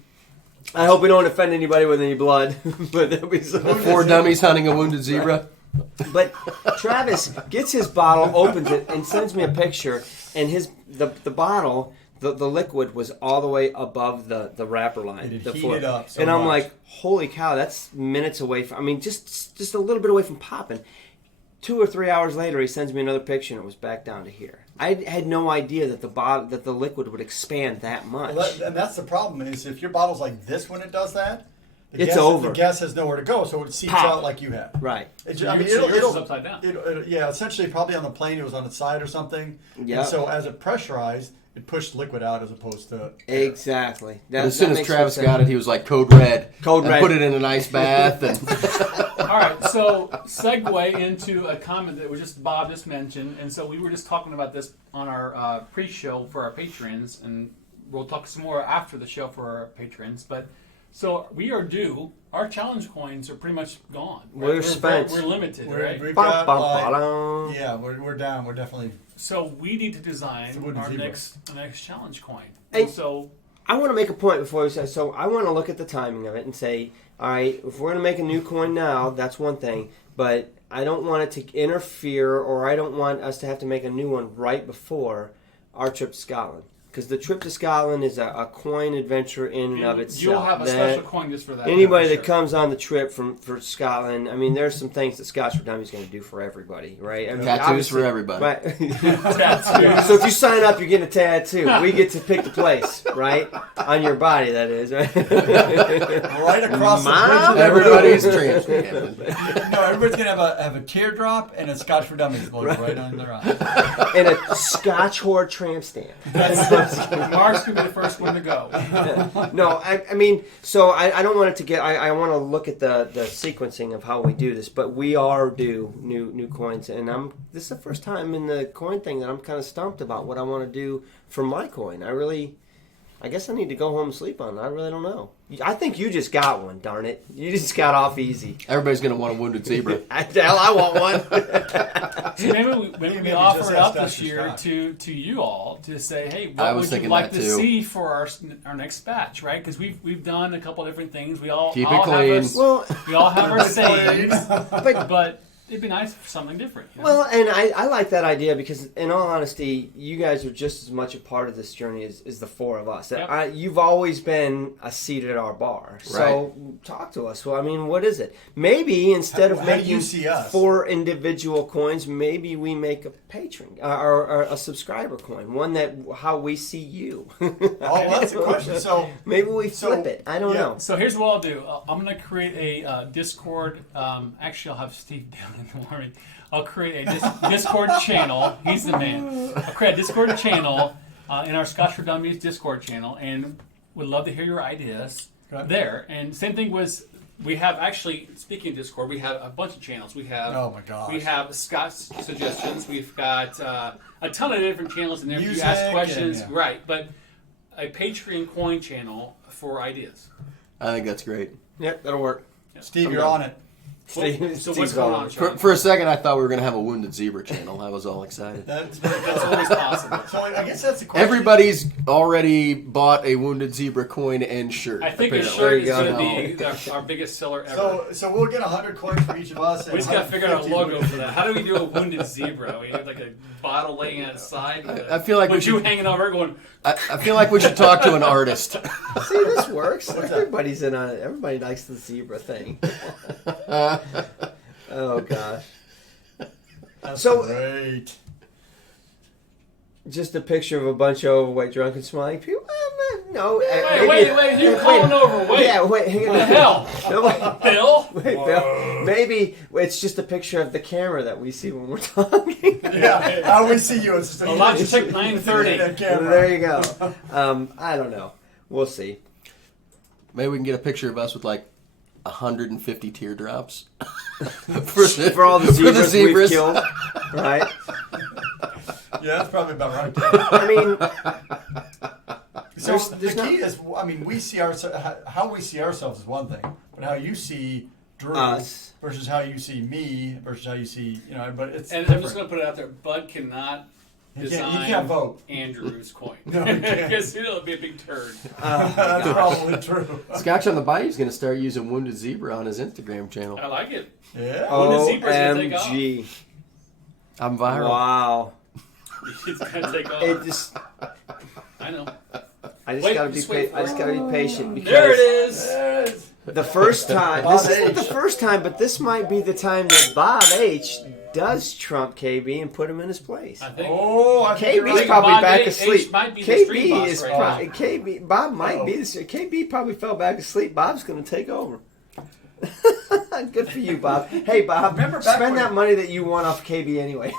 I hope we don't offend anybody with any blood, but that'll be so. 4 dummies hunting a wounded zebra. But Travis gets his bottle, opens it, and sends me a picture. And the bottle, the liquid was all the way above the wrapper line. It the had foot. heated up so and I'm much. like, holy cow, that's minutes away from. I mean, just a little bit away from popping. 2 or 3 hours later, he sends me another picture, and it was back down to here. I had no idea that the liquid would expand that much. Well, and that's the problem is if your bottle's like this when it does that, It's over. The gas has nowhere to go, so it seeps Pop. out like you have. Right. So yours is upside down. Yeah, essentially, probably on the plane, it was on its side or something. Yeah. And so as it pressurized, it pushed liquid out as opposed to air. Exactly. As soon as makes Travis sense. got it, he was like, "Code red." Code and red. Put it in an ice bath. And All right, so segue into a comment that was just Bob just mentioned, and so we were just talking about this on our pre-show for our patrons, and we'll talk some more after the show for our patrons. But so we are due. Our challenge coins are pretty much gone. Right? We're spent. We're limited, right? We've Bum, got, bum, like, ba-dum. yeah, we're down. We're definitely. So we need to It's a design wooden our zebra. next challenge coin. Hey. And so I want to make a point before we say. So I want to look at the timing of it and say, all right, if we're going to make a new coin now, that's one thing. But I don't want it to interfere, or I don't want us to have to make a new one right before our trip to Scotland. Because the trip to Scotland is a coin adventure in and of itself. you'll have a That special coin just for that. Anybody for that comes on the trip for Scotland, I mean, there's some things that Scotch for Dummies is going to do for everybody, right? I mean, tattoos obviously- for everybody. Right. Tattoos. So if you sign up, you're getting a tattoo. We get to pick the place, right? On your body, that is, right? Right across Mom? the bridge. Everybody's transcript. No, everybody's gonna have a teardrop and a Scotch for Dummies logo right on their eye. And a Scotch whore tramp stamp. Mark's gonna be the first one to go. No, I mean, so I don't want it to get. I want to look at the sequencing of how we do this, but we are due new coins, and this is the first time in the coin thing that I'm kind of stumped about what I want to do for my coin. I guess I need to go home and sleep on it. I really don't know. I think you just got one, darn it. You just got off easy. Everybody's going to want a wounded zebra. Hell, I want one. So maybe we Maybe offer just it up ask this Dr. year Scott. to you all to say, hey, I what was would you thinking like that to too. see for our next batch, right? Because we've done a couple different things. We all Keep all it clean. Have Well, we all have our sayings, but but it'd be nice for something different. You know? Well, and I like that idea because, in all honesty, you guys are just as much a part of this journey as the four of us. Yep. You've always been a seat at our bar. So talk to us. Well, I mean, what is it? Maybe instead of How do making you see us? 4 individual coins, maybe we make a patron or a subscriber coin. One that how we see you. Oh, well, that's a question. So maybe we flip it. I don't know. So here's what I'll do. I'm going to create a Discord. Actually, I'll have Steve down in the morning. I'll create a Discord channel. He's the man. I'll create a Discord channel in our Scotch for Dummies Discord channel, and would love to hear your ideas there. And same thing was, we have actually, speaking of Discord, we have a bunch of channels. We have, oh my gosh, we have Scotch suggestions. We've got a ton of different channels in there. Music You ask questions, and, right? But a Patreon coin channel for ideas. I think that's great. Yep, that'll work. Steve, you're on it. So what's going on, Sean? For a second, I thought we were going to have a Wounded Zebra channel. I was all excited. That's always possible. So I guess that's the question. Everybody's already bought a Wounded Zebra coin and shirt. I think a apparently. shirt is going to be our biggest seller ever. So we'll get 100 coins for each of us. We just got to figure out a logo for that. How do we do a Wounded Zebra? We have like a bottle laying on its side. I feel like with you hanging over going. I feel like we should talk to an artist. See, this works. Everybody's in on it. Everybody likes the zebra thing. Oh gosh. That's so great. Just a picture of a bunch of overweight, drunken, smiling people. No. Wait! You're calling overweight? Yeah. Wait. Hang on. What the hell? No, Bill? Wait, Bill. Maybe it's just a picture of the camera that we see when we're talking. Yeah. How we see you? It's just a Logitech 930. There you go. I don't know. We'll see. Maybe we can get a picture of us with like 150 teardrops for all the zebras we've killed, right? Yeah, that's probably about right. I mean, so the key is, I mean, we see how we see ourselves is one thing, but how you see Drew us versus how you see me versus how you see, but it's. And different. I'm just going to put it out there: Bud cannot design you can't vote Andrew's coin. No, he can't. Because it'll be a big turd. That's probably true. Scotch on the Bayou is going to start using Wounded Zebra on his Instagram channel. I like it. Yeah. OMG. I'm viral. Wow. It's gonna take off. It just. I know. I just gotta be patient because there it is. The first time. This isn't the first time, but this might be the time that Bob H does trump KB and put him in his place. I think. KB's probably Bob back H asleep. might be the KB street boss is right now. KB. Bob might be this. KB probably fell back asleep. Bob's going to take over. Good for you, Bob. Hey, Bob. Spend that money that you won off KB anyway.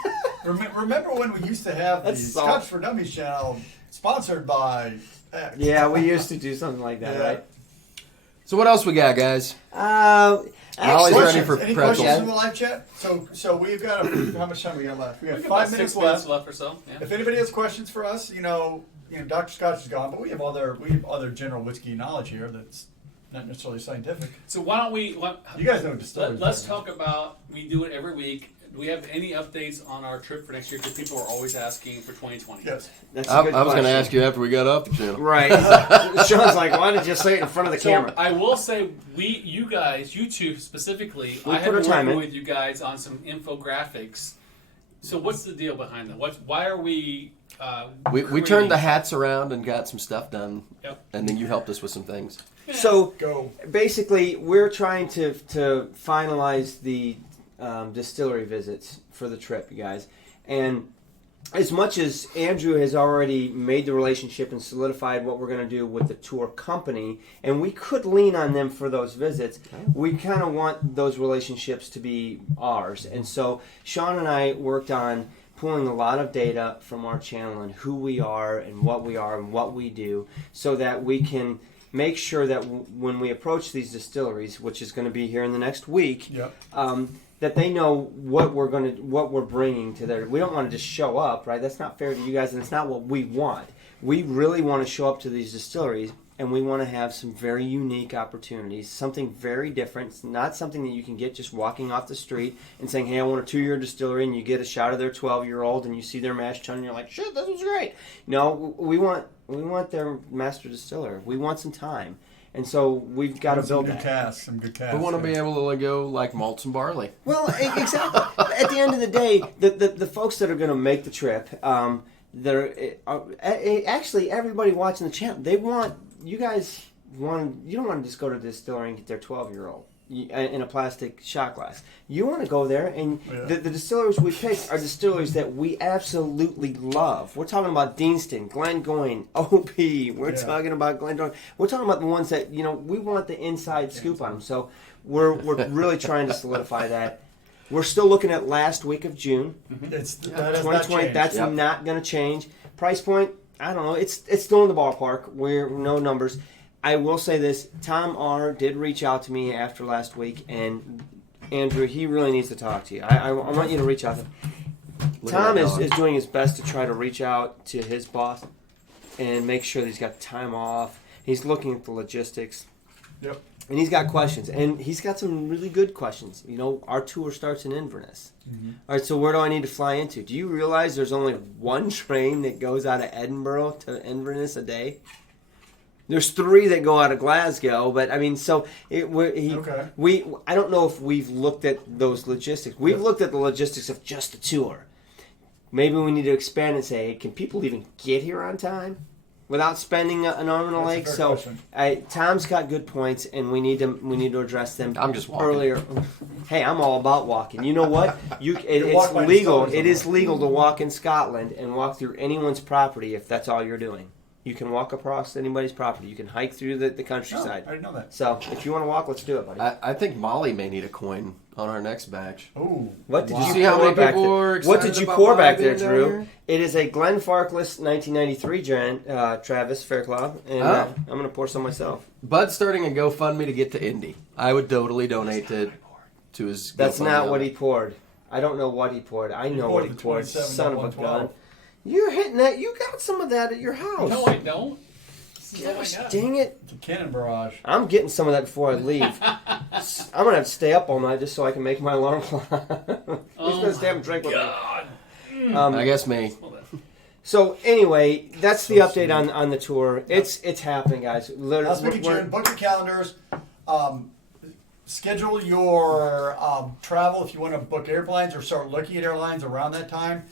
Remember when we used to have the Scotch for Dummies channel sponsored by X? Yeah, we used to do something like that, right? So what else we got, guys? Molly's ready for any pretzels. questions in the live chat? So we've got how much time we got left? We got 5 minutes left. Or so. Yeah. If anybody has questions for us, Dr. Scotch is gone, but we have other general whiskey knowledge here that's not necessarily scientific. So why don't we? You guys know distilleries. Let's talk about. We do it every week. Do we have any updates on our trip for next year? Because people are always asking for 2020. Yes. That's a good I was going to question. ask you after we got off the channel. Right. Sean's like, why did you say it in front of the camera? I will say, you guys, you two specifically, I have put our been time working in. with you guys on some infographics. So what's the deal behind that? Why are we? We turned the hats around and got some stuff done, Yep. and then you helped us with some things. Yeah. So basically, we're trying to finalize the distillery visits for the trip, you guys. And as much as Andrew has already made the relationship and solidified what we're going to do with the tour company, and we could lean on them for those visits, we kind of want those relationships to be ours. And so Sean and I worked on pulling a lot of data from our channel and who we are and what we do, so that we can make sure that when we approach these distilleries, which is going to be here in the next week, that they know what we're bringing to their. We don't want to just show up, right? That's not fair to you guys, and it's not what we want. We really want to show up to these distilleries, and we want to have some very unique opportunities, something very different. It's not something that you can get just walking off the street and saying, "Hey, I want a 2-year distillery," and you get a shot of their 12-year-old, and you see their mash tun, and you're like, "Shit, this was great." No, we want their master distiller. We want some time. And so we've got to build some that. Some good casks. We want to be able to go like malts and barley. Well, exactly. At the end of the day, the folks that are going to make the trip, actually everybody watching the channel, they want you guys. You don't want to just go to the distillery and get their 12-year-old in a plastic shot glass. You want to go there, and the distilleries we picked are distilleries that we absolutely love. We're talking about Deanston, Glengoyne, OP. We're talking about Glendorf. We're talking about the ones that we want the inside scoop on them. So we're really trying to solidify that. We're still looking at last week of June. It's 2020. That's not going to change. Price point, I don't know. It's still in the ballpark. We're no numbers. I will say this, Tom R. did reach out to me after last week, and Andrew, he really needs to talk to you. I want you to reach out to him. Tom is doing his best to try to reach out to his boss and make sure that he's got time off. He's looking at the logistics. Yep. And he's got questions, and he's got some really good questions. Our tour starts in Inverness. Mm-hmm. All right, so where do I need to fly into? Do you realize there's only one train that goes out of Edinburgh to Inverness a day? There's 3 that go out of Glasgow, but I mean, I don't know if we've looked at those logistics. We've looked at the logistics of just the tour. Maybe we need to expand and say, hey, can people even get here on time without spending an arm and a leg? So, Tom's got good points, and we need to address them. I'm just walking. Earlier. Hey, I'm all about walking. You know what? It's legal. It is legal to walk in Scotland and walk through anyone's property if that's all you're doing. You can walk across anybody's property. You can hike through the countryside. I didn't know that. So if you want to walk, let's do it, buddy. I think Molly may need a coin on our next batch. Oh, what did you see how many people are excited What did you about pour Molly back there, being down Drew? here? It is a Glenfarclas 1993 Travis Fairclough, and I'm going to pour some myself. Bud's starting a GoFundMe to get to Indy. I would totally donate to his. That's GoFundMe not what he poured. I don't know what he poured. I know what he poured. Son of a gun! You're hitting that. You got some of that at your house. No, I don't. Gosh, dang it. It's a cannon barrage. I'm getting some of that before I leave. I'm going to have to stay up all night just so I can make my alarm clock. Who's going to stay up and drink with me? I guess me. So anyway, that's the update on the tour. It's happening, guys. Last week of June, book your calendars. Schedule your travel if you want to book airlines or start looking at airlines around that time.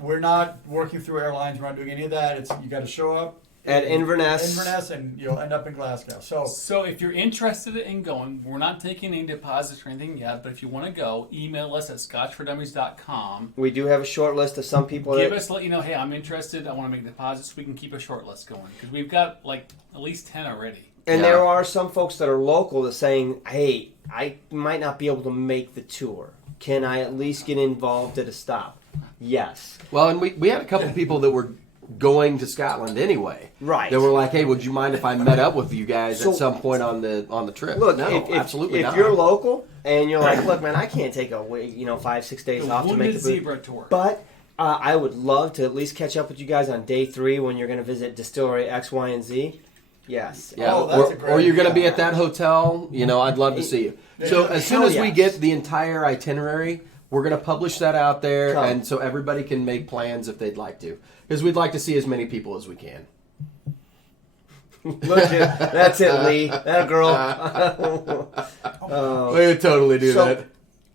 We're not working through airlines. We're not doing any of that. You got to show up at Inverness, and you'll end up in Glasgow. So if you're interested in going, we're not taking any deposits or anything yet, but if you want to go, email us at scotchfordummies.com. We do have a short list of some people let you know, hey, I'm interested, I want to make deposits, we can keep a short list going. Because we've got at least 10 already. And there are some folks that are local that saying, hey, I might not be able to make the tour. Can I at least get involved at a stop? Yes. Well, and we had a couple of people that were going to Scotland anyway. Right. They were like, hey, would you mind if I met up with you guys at some point on the trip? Look, absolutely if not. you're local and you're like, look, man, I can't take 5-6 days off to make the Zebra tour. But I would love to at least catch up with you guys on day 3 when you're going to visit Distillery X, Y, and Z. Yes. Yeah. Or you're going to be at that hotel. I'd love to see you. So as soon as we get the entire itinerary, we're going to publish that out there, and so everybody can make plans if they'd like to. Because we'd like to see as many people as we can. Look at that's it, Lee. That girl. We would totally do that.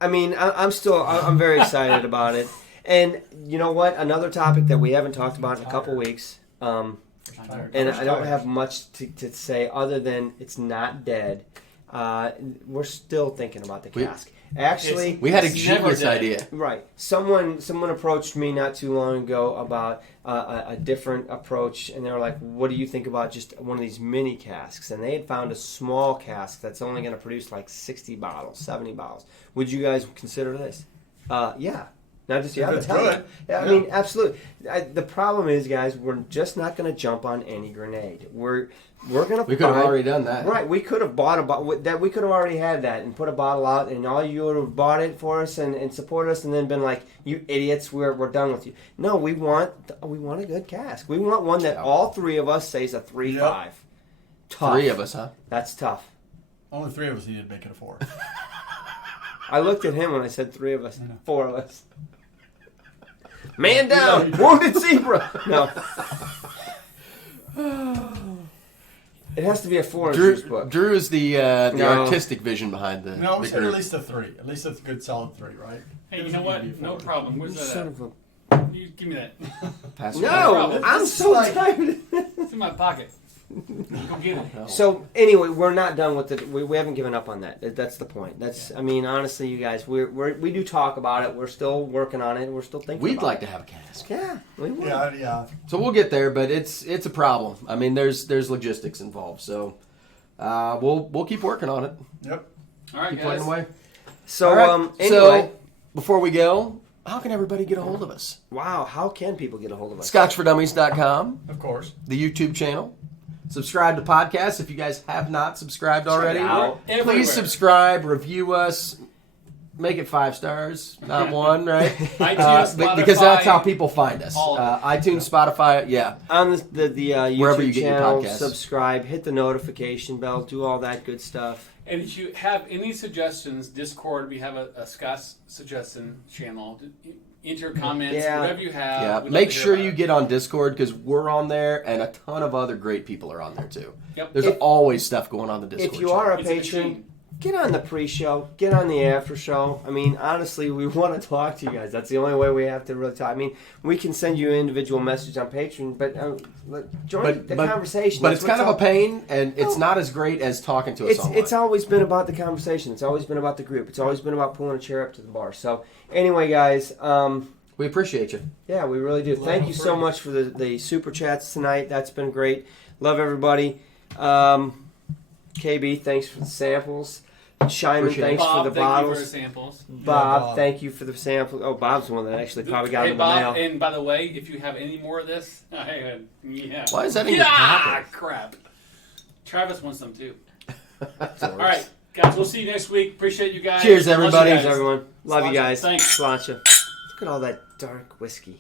I mean, I'm very excited about it. And you know what? Another topic that we haven't talked about in a couple weeks, and I don't have much to say other than it's not dead. We're still thinking about the cask. Actually, we had a genius idea. Right. Someone approached me not too long ago about a different approach, and they were like, what do you think about just one of these mini casks? And they had found a small cask that's only going to produce 60 bottles, 70 bottles. Would you guys consider this? Yeah. Not just It's good. Yeah, I mean, absolutely. The problem is, guys, we're just not going to jump on any grenade. We're going to. We could have already done that. Right, we could have bought a bottle. That we could have already had that and put a bottle out, and all you would have bought it for us and supported us, and then been like, "You idiots, we're done with you." No, we want a good cask. We want one that all 3 of us say is a 3.5. Tough. 3 of us, huh? That's tough. Only 3 of us needed to make it a 4. I looked at him when I said 3 of us, 4 of us. Man down, wounded zebra. No. It has to be a 4 Drew, juice book. Drew is the No. artistic vision behind the. No, we the said at group. least a 3. At least it's a good solid 3, right? Hey, you know what? No problem. Where's that Son at? of a You give me that. pass. No No, problem. I'm This so is like- tired. It's in my pocket. Go get it. So anyway, we're not done with it. We haven't given up on that. That's the point. That's. I mean, honestly, you guys, we do talk about it. We're still working on it. We're still thinking. We'd about like it. to have a cask. Yeah, we would. Yeah. So we'll get there, but it's a problem. I mean, there's logistics involved. So we'll keep working on it. Yep. All right, Keep guys. plugging away. So All right. anyway, So before we go, how can everybody get a hold of us? wow, how can people get a hold of us? ScotchForDummies.com, Of course. the YouTube channel. Subscribe to podcasts if you guys have not subscribed already. out. Everywhere. Please subscribe, review us, make it 5 stars, not 1, right? iTunes, Because that's how Spotify. people find us. All of iTunes, Spotify, yeah. On the Wherever YouTube you get your channel, podcasts. subscribe, hit the notification bell, do all that good stuff. And if you have any suggestions, Discord, we have a Scott's suggestion channel. Enter comments, Yeah. whatever you have. Yeah, we'd love make to hear sure about you it. get on Discord because we're on there, and a ton of other great people are on there too. Yep. There's If- always stuff going on the Discord. If you are a It's a patron, machine. get on the pre-show, get on the after-show. I mean, honestly, we want to talk to you guys. That's the only way we have to really talk. I mean, we can send you an individual message on Patreon, but join the conversation. But That's it's kind of what's a pain, and it's not as great as talking to us online. It's always been about the conversation. It's always been about the group. It's always been about pulling a chair up to the bar. So anyway, guys, We appreciate you. yeah, we really do. Thank you so much for the super chats tonight. That's been great. Love everybody. KB, thanks for the samples. Shyman, Appreciate it. thanks Bob, for the thank you bottles. for the samples. Bob, Bob. thank you for the sample. Oh, Bob's the one that actually probably got Hey, it in the Bob, mail. and by the way, if you have any more of this, yeah. Why is that in your Yeah, pocket? crap. Travis wants some too. All All right, guys, we'll see you next week. Appreciate you guys. Cheers, Love you everybody. guys. Thanks, everyone. Love you guys. Thanks. Sláinte. Look at all that dark whiskey.